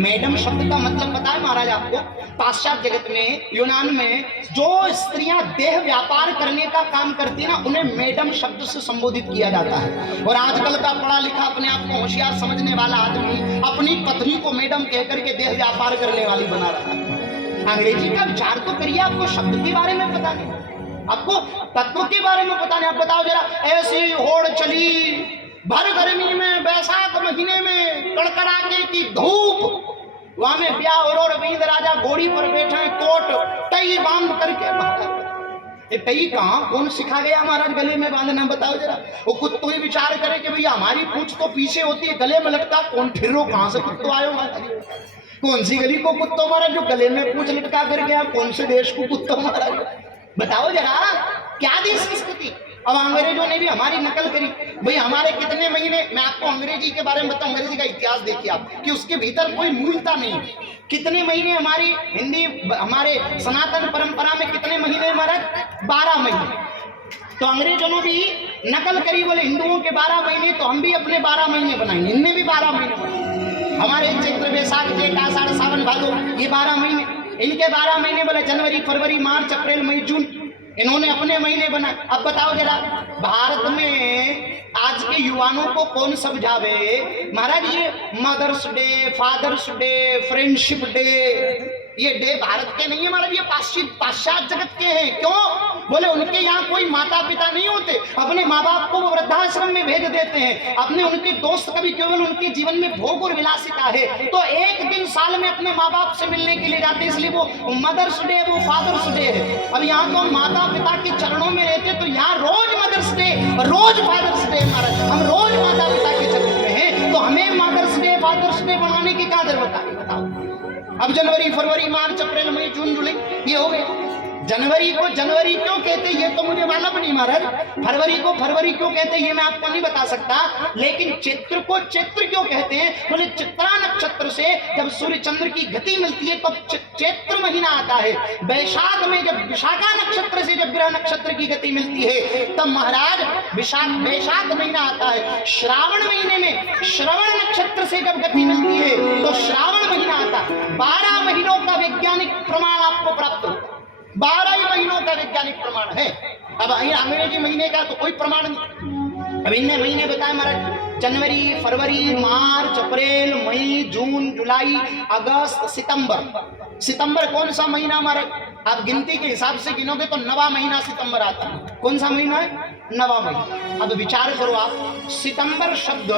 मैडम शब्द का मतलब पता है महाराज आपको? पाश्चात्य जगत में, यूनान में जो स्त्रियां देह व्यापार करने का काम करती है ना, उन्हें मैडम शब्द से संबोधित किया जाता है। और आजकल का पढ़ा लिखा अपने आप को होशियार समझने वाला आदमी अपनी पत्नी को मैडम कहकर के देह व्यापार करने वाली बना रहा है। अंग्रेजी का विचार तो करिए, आपको शब्द के बारे में पता नहीं, आपको तत्व के बारे में पता नहीं। आप बताओ जरा, ऐसी होड़ चली भर गर्मी में, बैसाख महीने में, कड़कड़ाके की धूप, वहां में ब्याह और रविंद्र राजा घोड़ी पर बैठे हैं, कोट टई बांध करके। ये टई कहाँ, कौन सिखा गया महाराज गले में बांधना? बताओ जरा। वो कुत्तो ही विचार करे कि भैया हमारी पूंछ तो पीछे होती है, गले में लटका कौन फिरो, कहाँ से कुत्तो आयो महाराज? कौन सी गली को कुत्तो मारा जो गले में पूंछ लटका कर गया? कौन से देश को कुत्तो मारा? बताओ जरा, क्या दी संस्कृति। अब अंग्रेजों ने भी हमारी नकल करी। भाई हमारे कितने महीने, मैं आपको अंग्रेजी के बारे में बताऊं, अंग्रेजी का इतिहास देखिए आप कि उसके भीतर कोई मूलता नहीं। कितने महीने हमारी हिंदी, हमारे सनातन परंपरा में कितने महीने हमारा? 12 महीने। तो अंग्रेजों ने भी नकल करी, बोले हिंदुओं के 12 महीने, तो हम भी अपने 12 महीने बनाएंगे। इनने भी 12 महीने बनाए। हमारे चैत्र वैशाख जेठ आषाढ़ सावन भादो, ये 12 महीने, इनके 12 महीने बोले जनवरी फरवरी मार्च अप्रैल मई जून, इन्होंने अपने महीने बनाए। अब बताओ जरा, भारत में आज के युवाओं को कौन समझावे महाराज? ये mother's day, father's day, friendship day, ये डे भारत के नहीं है महाराज, ये पाश्चात्य जगत के हैं। क्यों? बोले उनके यहाँ कोई माता पिता नहीं होते, अपने माँ बाप को वो वृद्धाश्रम में भेज देते हैं, अपने उनके दोस्त कभी केवल उनके जीवन में भोग और विलासिता है, तो एक दिन साल में अपने माँ बाप से मिलने के लिए जाते, इसलिए वो मदर्स डे, वो फादर्स डे है। अब यहाँ तो हम माता पिता के चरणों में रहते, तो यहाँ रोज मदर्स डे, रोज फादर्स डे महाराज, हम रोज माता पिता के चरणों में हैं, तो हमें मदर्स डे फादर्स डे बनाने की क्या जरूरत है? बताओ। अब जनवरी फरवरी मार्च अप्रैल मई जून जुलाई ये हो गए। जनवरी को जनवरी क्यों कहते हैं ये तो मुझे मालूम नहीं महाराज, फरवरी को फरवरी क्यों कहते हैं ये मैं आपको नहीं बता सकता, लेकिन चैत्र को चैत्र क्यों कहते हैं? बोले चित्रा नक्षत्र से जब सूर्य चंद्र की गति मिलती है तो चैत्र महीना आता है। वैशाख में जब विशाखा नक्षत्र से जब ग्रह नक्षत्र की गति मिलती है तब महाराज वैशाख महीना आता है। श्रावण महीने में श्रवण नक्षत्र से जब गति मिलती है तो श्रावण महीना आता है। 12 महीनों का वैज्ञानिक प्रमाण आपको प्राप्त हो, 12 ही महीनों का वैज्ञानिक प्रमाण है। अब अंग्रेजी महीने का तो कोई प्रमाण नहीं। अब इन्हें महीने बताए महाराज, जनवरी फरवरी मार्च अप्रैल मई जून जुलाई अगस्त सितंबर। सितंबर कौन सा महीना हमारा? आप गिनती के हिसाब से गिनोगे तो 9वां महीना सितंबर आता है। कौन सा महीना है? 9वां महीना। अब विचार करो आप, सितंबर शब्द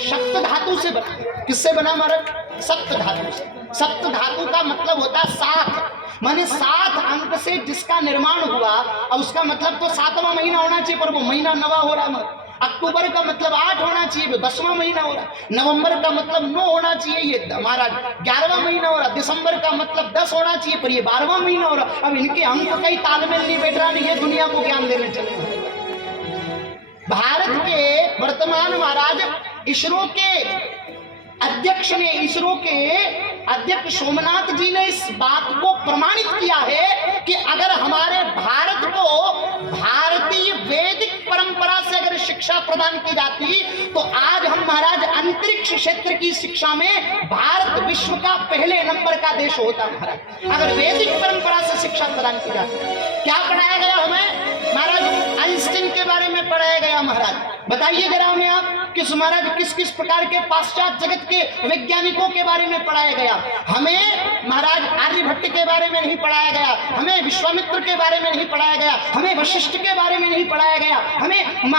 सप्त धातु से बना। किससे बना महाराज? सप्त धातु से। सप्त धातु का मतलब होता है 7, माने 7 अंक से जिसका निर्माण हुआ, और उसका मतलब तो 7वां महीना होना चाहिए, पर वो महीना 9वां हो रहा है। अक्टूबर का मतलब 8 होना चाहिए, वो 10वां महीना हो रहा। नवंबर का मतलब 9 होना चाहिए, ये हमारा 11वां महीना हो रहा। दिसंबर का मतलब 10 होना चाहिए, पर ये 12वां महीना हो रहा। अब इनके अंक का ही तालमेल नहीं बैठ रहा, नहीं ये दुनिया को ज्ञान देने चले। भारत के वर्तमान महाराज इसरो के अध्यक्ष ने, इसरो के अध्यक्ष सोमनाथ जी ने इस बात को प्रमाणित किया है कि अगर हमारे भारत को भारतीय वैदिक परंपरा से अगर शिक्षा प्रदान की जाती तो आज हम महाराज अंतरिक्ष क्षेत्र की शिक्षा में भारत विश्व का पहले नंबर का देश होता महाराज, अगर वैदिक परंपरा से शिक्षा प्रदान की जाती। क्या पढ़ाया गया हमें महाराज? आइंस्टीन के बारे में पढ़ाया गया महाराज। बताइए जरा हमें आप, किस महाराज किस किस प्रकार के पाश्चात्य जगत के वैज्ञानिकों के बारे में पढ़ाया गया? हमें महाराज आर्यभट्ट के बारे में नहीं पढ़ाया गया, हमें विश्वामित्र के बारे में नहीं पढ़ाया गया, हमें वशिष्ठ के बारे में नहीं पढ़ाया गया, हमें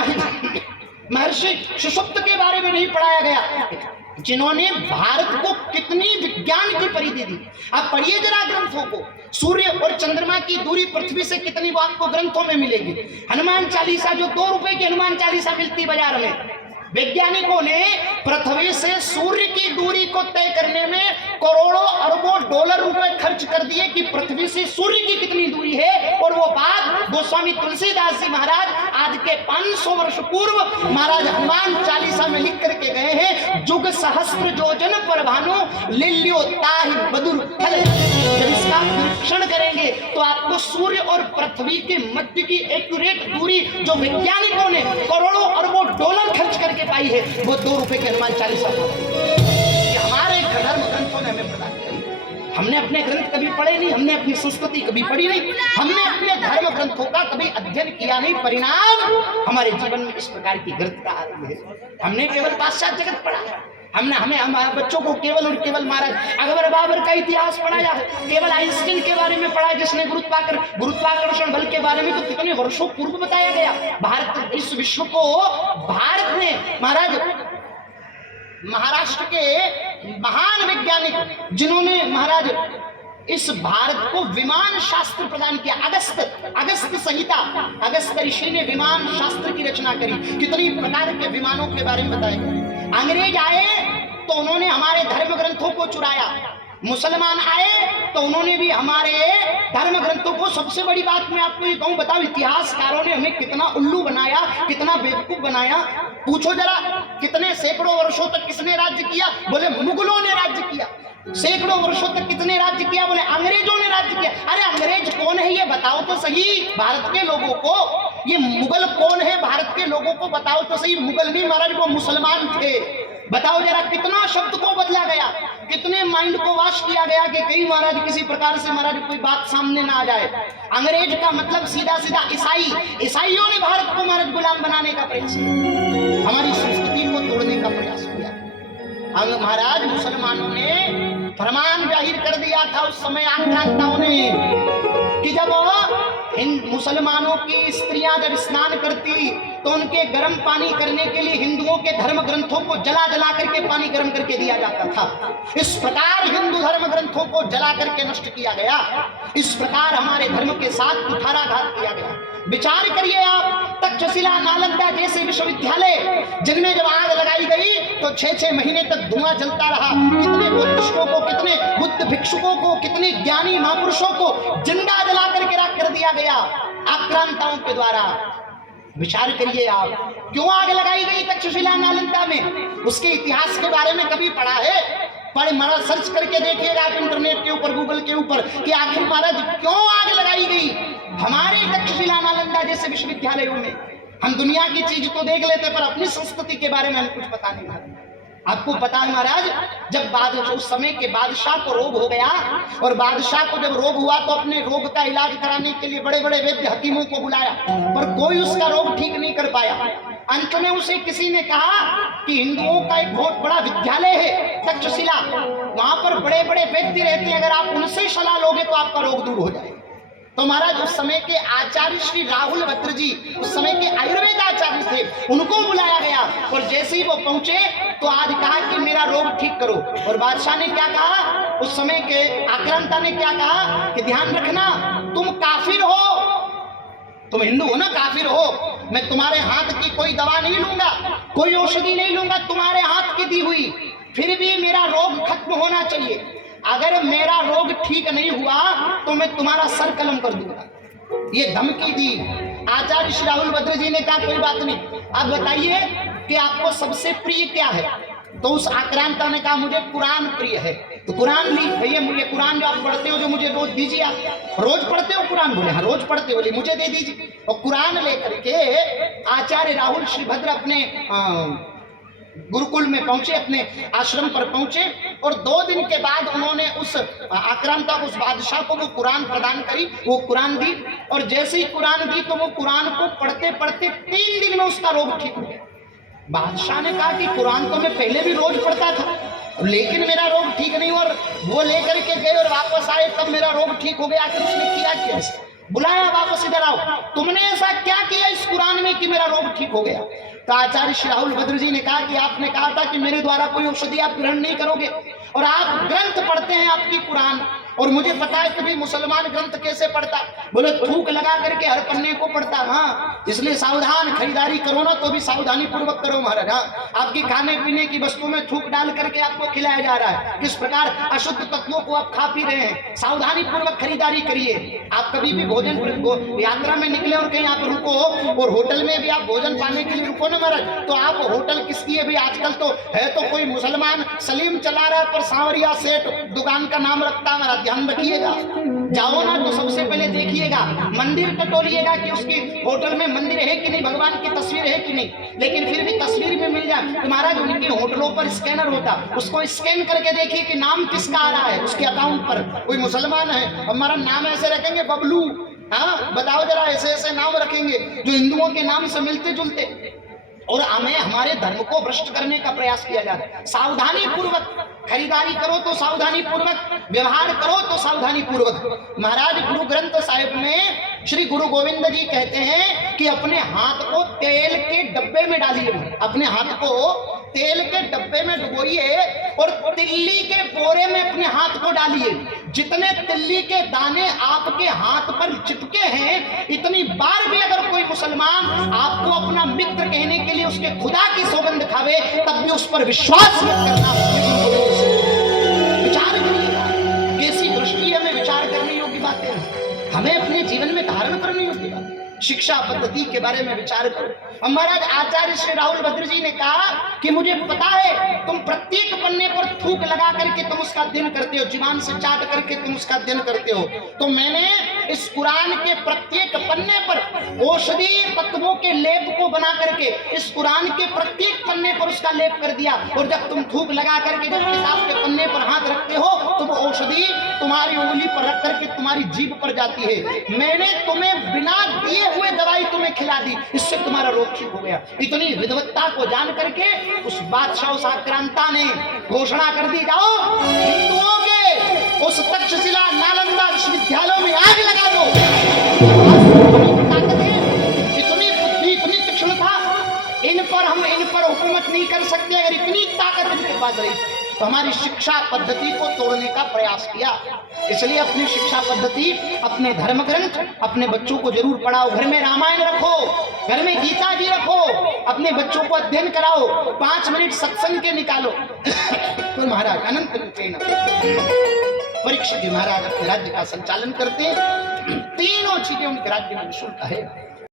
महर्षि सुषुप्त के बारे में नहीं पढ़ाया गया, जिन्होंने भारत को कितनी विज्ञान की परिधि दी। आप पढ़िए जरा ग्रंथों को। सूर्य और चंद्रमा की दूरी पृथ्वी से कितनी वो आपको ग्रंथों में मिलेगी। हनुमान चालीसा, जो 2 रुपए की हनुमान चालीसा मिलती बाजार में, वैज्ञानिकों ने पृथ्वी से सूर्य की दूरी को तय करने में करोड़ों अरबों डॉलर रुपए खर्च कर दिए कि पृथ्वी से सूर्य की कितनी दूरी है। और वो बात गोस्वामी तुलसीदास जी महाराज आज के 500 वर्ष पूर्व महाराज हनुमान चालीसा में लिख करके गए हैं। जुग सहस्त्र योजन पर भानु लिल्यो ताहि बदुर फले। जब इसका निरीक्षण करेंगे तो आपको सूर्य और पृथ्वी के मध्य की एक्यूरेट दूरी जो वैज्ञानिकों ने करोड़ों अरबों डॉलर खर्च करके पाई है, वो 2 रुपए के हनुमान चालीसा। हमारे घर धर्म ग्रंथों ने हमें प्रदान करी। हमने अपने ग्रंथ कभी पढ़े नहीं, हमने अपनी संस्कृति कभी पढ़ी नहीं, हमने अपने धर्म ग्रंथों का कभी अध्ययन किया नहीं। परिणाम हमारे जीवन में इस प्रकार की गिरफ्तार आ रही है। हमने केवल पाश्चात्य जगत पढ़ा है, हमें हमारे बच्चों को केवल और केवल महाराज अकबर बाबर का इतिहास पढ़ाया है, केवल आइंस्टीन के बारे में पढ़ा है जिसने गुरुत्वाकर्षण बल के बारे में तो कितने वर्षों पूर्व बताया गया। भारत, इस विश्व को भारत ने महाराज, महाराष्ट्र के महान वैज्ञानिक जिन्होंने महाराज इस भारत को विमान शास्त्र प्रदान किया, अगस्त संहिता, अगस्त ऋषि ने विमान शास्त्र की रचना करी। कितनी प्रकार के विमानों के बारे में बताया। अंग्रेज आए तो उन्होंने हमारे धर्म ग्रंथों को चुराया, मुसलमान आए तो उन्होंने भी हमारे धर्म ग्रंथों को, सबसे बड़ी बात मैं आपको ये कहूं, बताओ इतिहासकारों ने हमें कितना उल्लू बनाया, कितना बेवकूफ बनाया। पूछो जरा, कितने सैकड़ों वर्षों तक किसने राज्य किया? बोले मुगलों ने राज्य किया। सैकड़ों वर्षों तक कितने राज्य किया? बोले अंग्रेजों ने राज्य किया। अरे अंग्रेज कौन है ये बताओ तो सही भारत के लोगों को। ये मुगल कौन है भारत के लोगों को बताओ तो सही। मुगल नहीं महाराज, वो मुसलमान थे। बताओ जरा कितना शब्द को बदला गया, कितने माइंड को वॉश किया गया कि कहीं महाराज किसी प्रकार से महाराज कोई बात सामने ना आ जाए। अंग्रेज का मतलब सीधा सीधा ईसाई। ईसाइयों ने भारत को महाराज गुलाम बनाने का प्रयास किया, हमारी संस्कृति को तोड़ने का प्रयास किया। महाराज मुसलमानों ने फरमान जाहिर कर दिया था उस समय आक्रांताओं ने कि जब मुसलमानों की स्त्रियां जब स्नान करती तो उनके गर्म पानी करने के लिए हिंदुओं के धर्म ग्रंथों को जला जला करके पानी गर्म करके दिया जाता था। इस प्रकार हिंदू धर्म ग्रंथों को जला करके नष्ट किया गया। इस प्रकार हमारे धर्म के साथ कुठाराघात किया गया। विचार करिए आप, तक्षशिला, नालंदा जैसे विश्वविद्यालय जिनमें जब आग लगाई गई तो 6-6 महीने तक धुआं जलता रहा। कितने बुद्धिस्टों को, कितने बुद्ध भिक्षुकों को, कितने ज्ञानी महापुरुषों को जिंदा जला करके राख कर दिया गया आक्रांताओं के द्वारा। विचार करिए आप, क्यों आग लगाई गई तक्षशिला नालंदा में? उसके इतिहास के बारे में कभी पढ़ा है? पढ़ मारा, सर्च करके देखिएगा आप इंटरनेट के ऊपर, गूगल के ऊपर कि आखिर महाराज क्यों आग लगाई गई हमारे तक्षशिला नालंदा जैसे विश्वविद्यालयों में। हम दुनिया की चीज तो देख लेते पर अपनी संस्कृति के बारे में हमें कुछ पता नहीं था। आपको पता है महाराज, जब उस समय के बादशाह को रोग हो गया और बादशाह को जब रोग हुआ तो अपने रोग का इलाज कराने के लिए बड़े बड़े वैद्य हकीमों को बुलाया, पर कोई उसका रोग ठीक नहीं कर पाया। अंत में उसे किसी ने कहा कि हिंदुओं का एक बहुत बड़ा विद्यालय है तक्षशिला, वहां पर बड़े बड़े वैद्य रहते हैं, अगर आप उनसे सलाह लोगे तो आपका रोग दूर हो जाए। तो महाराज उस समय के आचार्य श्री राहुल भद्र जी, उस समय के आयुर्वेद आचार्य थे, उनको बुलाया गया और जैसे ही वो पहुंचे तो आज कहा कि मेरा रोग ठीक करो। और बादशाह ने क्या कहा, उस समय के आक्रांता ने क्या कहा कि ध्यान रखना, तुम काफिर हो, तुम हिंदू हो ना, काफिर हो, मैं तुम्हारे हाथ की कोई दवा नहीं लूंगा, कोई औषधि नहीं लूंगा तुम्हारे हाथ की दी हुई, फिर भी मेरा रोग खत्म होना चाहिए। अगर मेरा रोग ठीक नहीं हुआ तो मैं तुम्हारा सर कलम कर दूंगा। ये धमकी दी। आचार्य श्री राहुल भद्र जी ने कहा कोई बात नहीं, अब बताइए कि आपको सबसे प्रिय क्या है? तो उस आक्रांता ने कहा मुझे कुरान प्रिय है। तो कुरान ली, भैया मुझे कुरान जो आप पढ़ते हो, जो मुझे रोज दीजिए। आप रोज पढ़ते हो कुरान? बोले हाँ रोज पढ़ते हो, बोले मुझे दे दीजिए। और कुरान लेकर के आचार्य राहुल श्री भद्र अपने गुरुकुल में पहुंचे, अपने आश्रम पर पहुंचे और 2 दिन के बाद उन्होंने उस आक्रांता को, उस बादशाह को वो कुरान प्रदान करी, वो कुरान दी। और जैसे ही कुरान दी तो वो कुरान को पढ़ते पढ़ते 3 दिन में उसका रोग ठीक हो गया। बादशाह ने कहा कि कुरान तो मैं पहले भी रोज पढ़ता था लेकिन मेरा रोग ठीक नहीं, और वो लेकर के गए और वापस आए तब मेरा रोग ठीक हो गया। आखिर उसने किया क्या? बुलाया, वापस इधर आओ, तुमने ऐसा क्या किया इस कुरान में कि मेरा रोग ठीक हो गया? तो आचार्य श्री राहुल भद्र जी ने कहा कि आपने कहा था कि मेरे द्वारा कोई औषधि आप ग्रहण नहीं करोगे और आप ग्रंथ पढ़ते हैं आपकी कुरान, और मुझे पता है कि भी मुसलमान ग्रंथ कैसे पढ़ता। बोले थूक लगा करके हर पन्ने को पढ़ता। हाँ, इसलिए सावधान, खरीदारी करो ना तो भी सावधानी पूर्वक करो महाराज। हाँ, आपकी खाने पीने की वस्तुओं में थूक डाल करके आपको खिलाया जा रहा है, किस प्रकार अशुद्ध तत्वों को आप खा पी रहे हैं। सावधानी पूर्वक खरीदारी करिए। आप कभी भी भोजन यात्रा में निकले और कहीं आप रुको और होटल में भी आप भोजन पाने के लिए रुको ना महाराज, तो आप होटल किसकी है भी? आजकल तो है तो कोई मुसलमान सलीम चला रहा है पर सांवरिया सेठ दुकान का नाम रखता है महाराज। ध्यान रखिएगा। जाओ ना तो सबसे पहले देखिएगा, मंदिर टटोलिएगा कि उसके होटल में मंदिर है कि नहीं, भगवान की तस्वीर है कि नहीं। लेकिन फिर भी तस्वीर में मिल जाए तो महाराज उनके होटलों पर स्कैनर होता, उसको स्कैन करके देखिए कि नाम किसका आ रहा है उसके अकाउंट पर। कोई मुसलमान है, हमारा नाम ऐसे रखेंगे बबलू, हाँ बताओ जरा, ऐसे ऐसे नाम रखेंगे जो हिंदुओं के नाम से मिलते जुलते, और हमें हमारे धर्म को भ्रष्ट करने का प्रयास किया जाता है। सावधानी पूर्वक खरीदारी करो तो सावधानी पूर्वक, व्यवहार करो तो सावधानी पूर्वक। महाराज गुरु ग्रंथ साहिब में श्री गुरु गोविंद जी कहते हैं कि अपने हाथ को तेल के डब्बे में डालिए, अपने हाथ को तेल के डब्बे में डुबोइए और तिल्ली के बोरे में अपने हाथ को डालिए। जितने तिल्ली के दाने आपके हाथ पर चिपके हैं, इतनी बार भी अगर कोई मुसलमान आपको अपना मित्र कहने के लिए उसके खुदा की सौगंध खावे, तब भी उस पर विश्वास मत करना। विचार करिएगा, कैसी दृष्टि हमें विचार करने योग्य बातें हैं, हमें अपने जीवन में धारण करने योग्य बातें। शिक्षा पद्धति के बारे में विचार करो। और महाराज आचार्य श्री राहुल भद्र जी ने कहा कि मुझे पता है तुम प्रत्येक पन्ने पर थूक लगा करके तुम उसका अध्ययन करते हो, जीवन से चाट करके तुम उसका अध्ययन करते हो, तो मैंने इस कुरान के प्रत्येक पन्ने पर औषधीय तत्वों के लेप को बना करके इस कुरान के प्रत्येक पन्ने पर उसका लेप कर दिया। और जब तुम थूक लगा करके जब किताब के पन्ने पर हाथ रखते हो तो वो औषधि तुम्हारी उंगली पर रख करके तुम्हारी जीभ पर जाती है। मैंने तुम्हें बिना दिए हुए दवाई तुम्हें खिला दी, इससे तुम्हारा रोग ठीक हो गया। इतनी विद्वत्ता को जान करके उस बादशाह उस आक्रांता ने घोषणा कर दी, जाओ हिंदुओं के उस तक्षशिला नालंदा विश्वविद्यालयों में आग लगा दो। इतनी बुद्धि, इतनी तीक्ष्णता, इन पर हुकूमत नहीं कर सकते। अगर इतनी ताकत इनके पास रही तो हमारी शिक्षा पद्धति को तोड़ने का प्रयास किया। इसलिए अपनी शिक्षा पद्धति, अपने धर्म ग्रंथ अपने बच्चों को जरूर पढ़ाओ। घर में रामायण रखो, घर में गीता जी रखो, अपने बच्चों को अध्ययन कराओ, 5 मिनट सत्संग के निकालो। तो महाराज अनंत परीक्षित जी महाराज अपने राज्य का संचालन करते हैं। तीनों चीजें उनके राज्य में निःशुल्क है।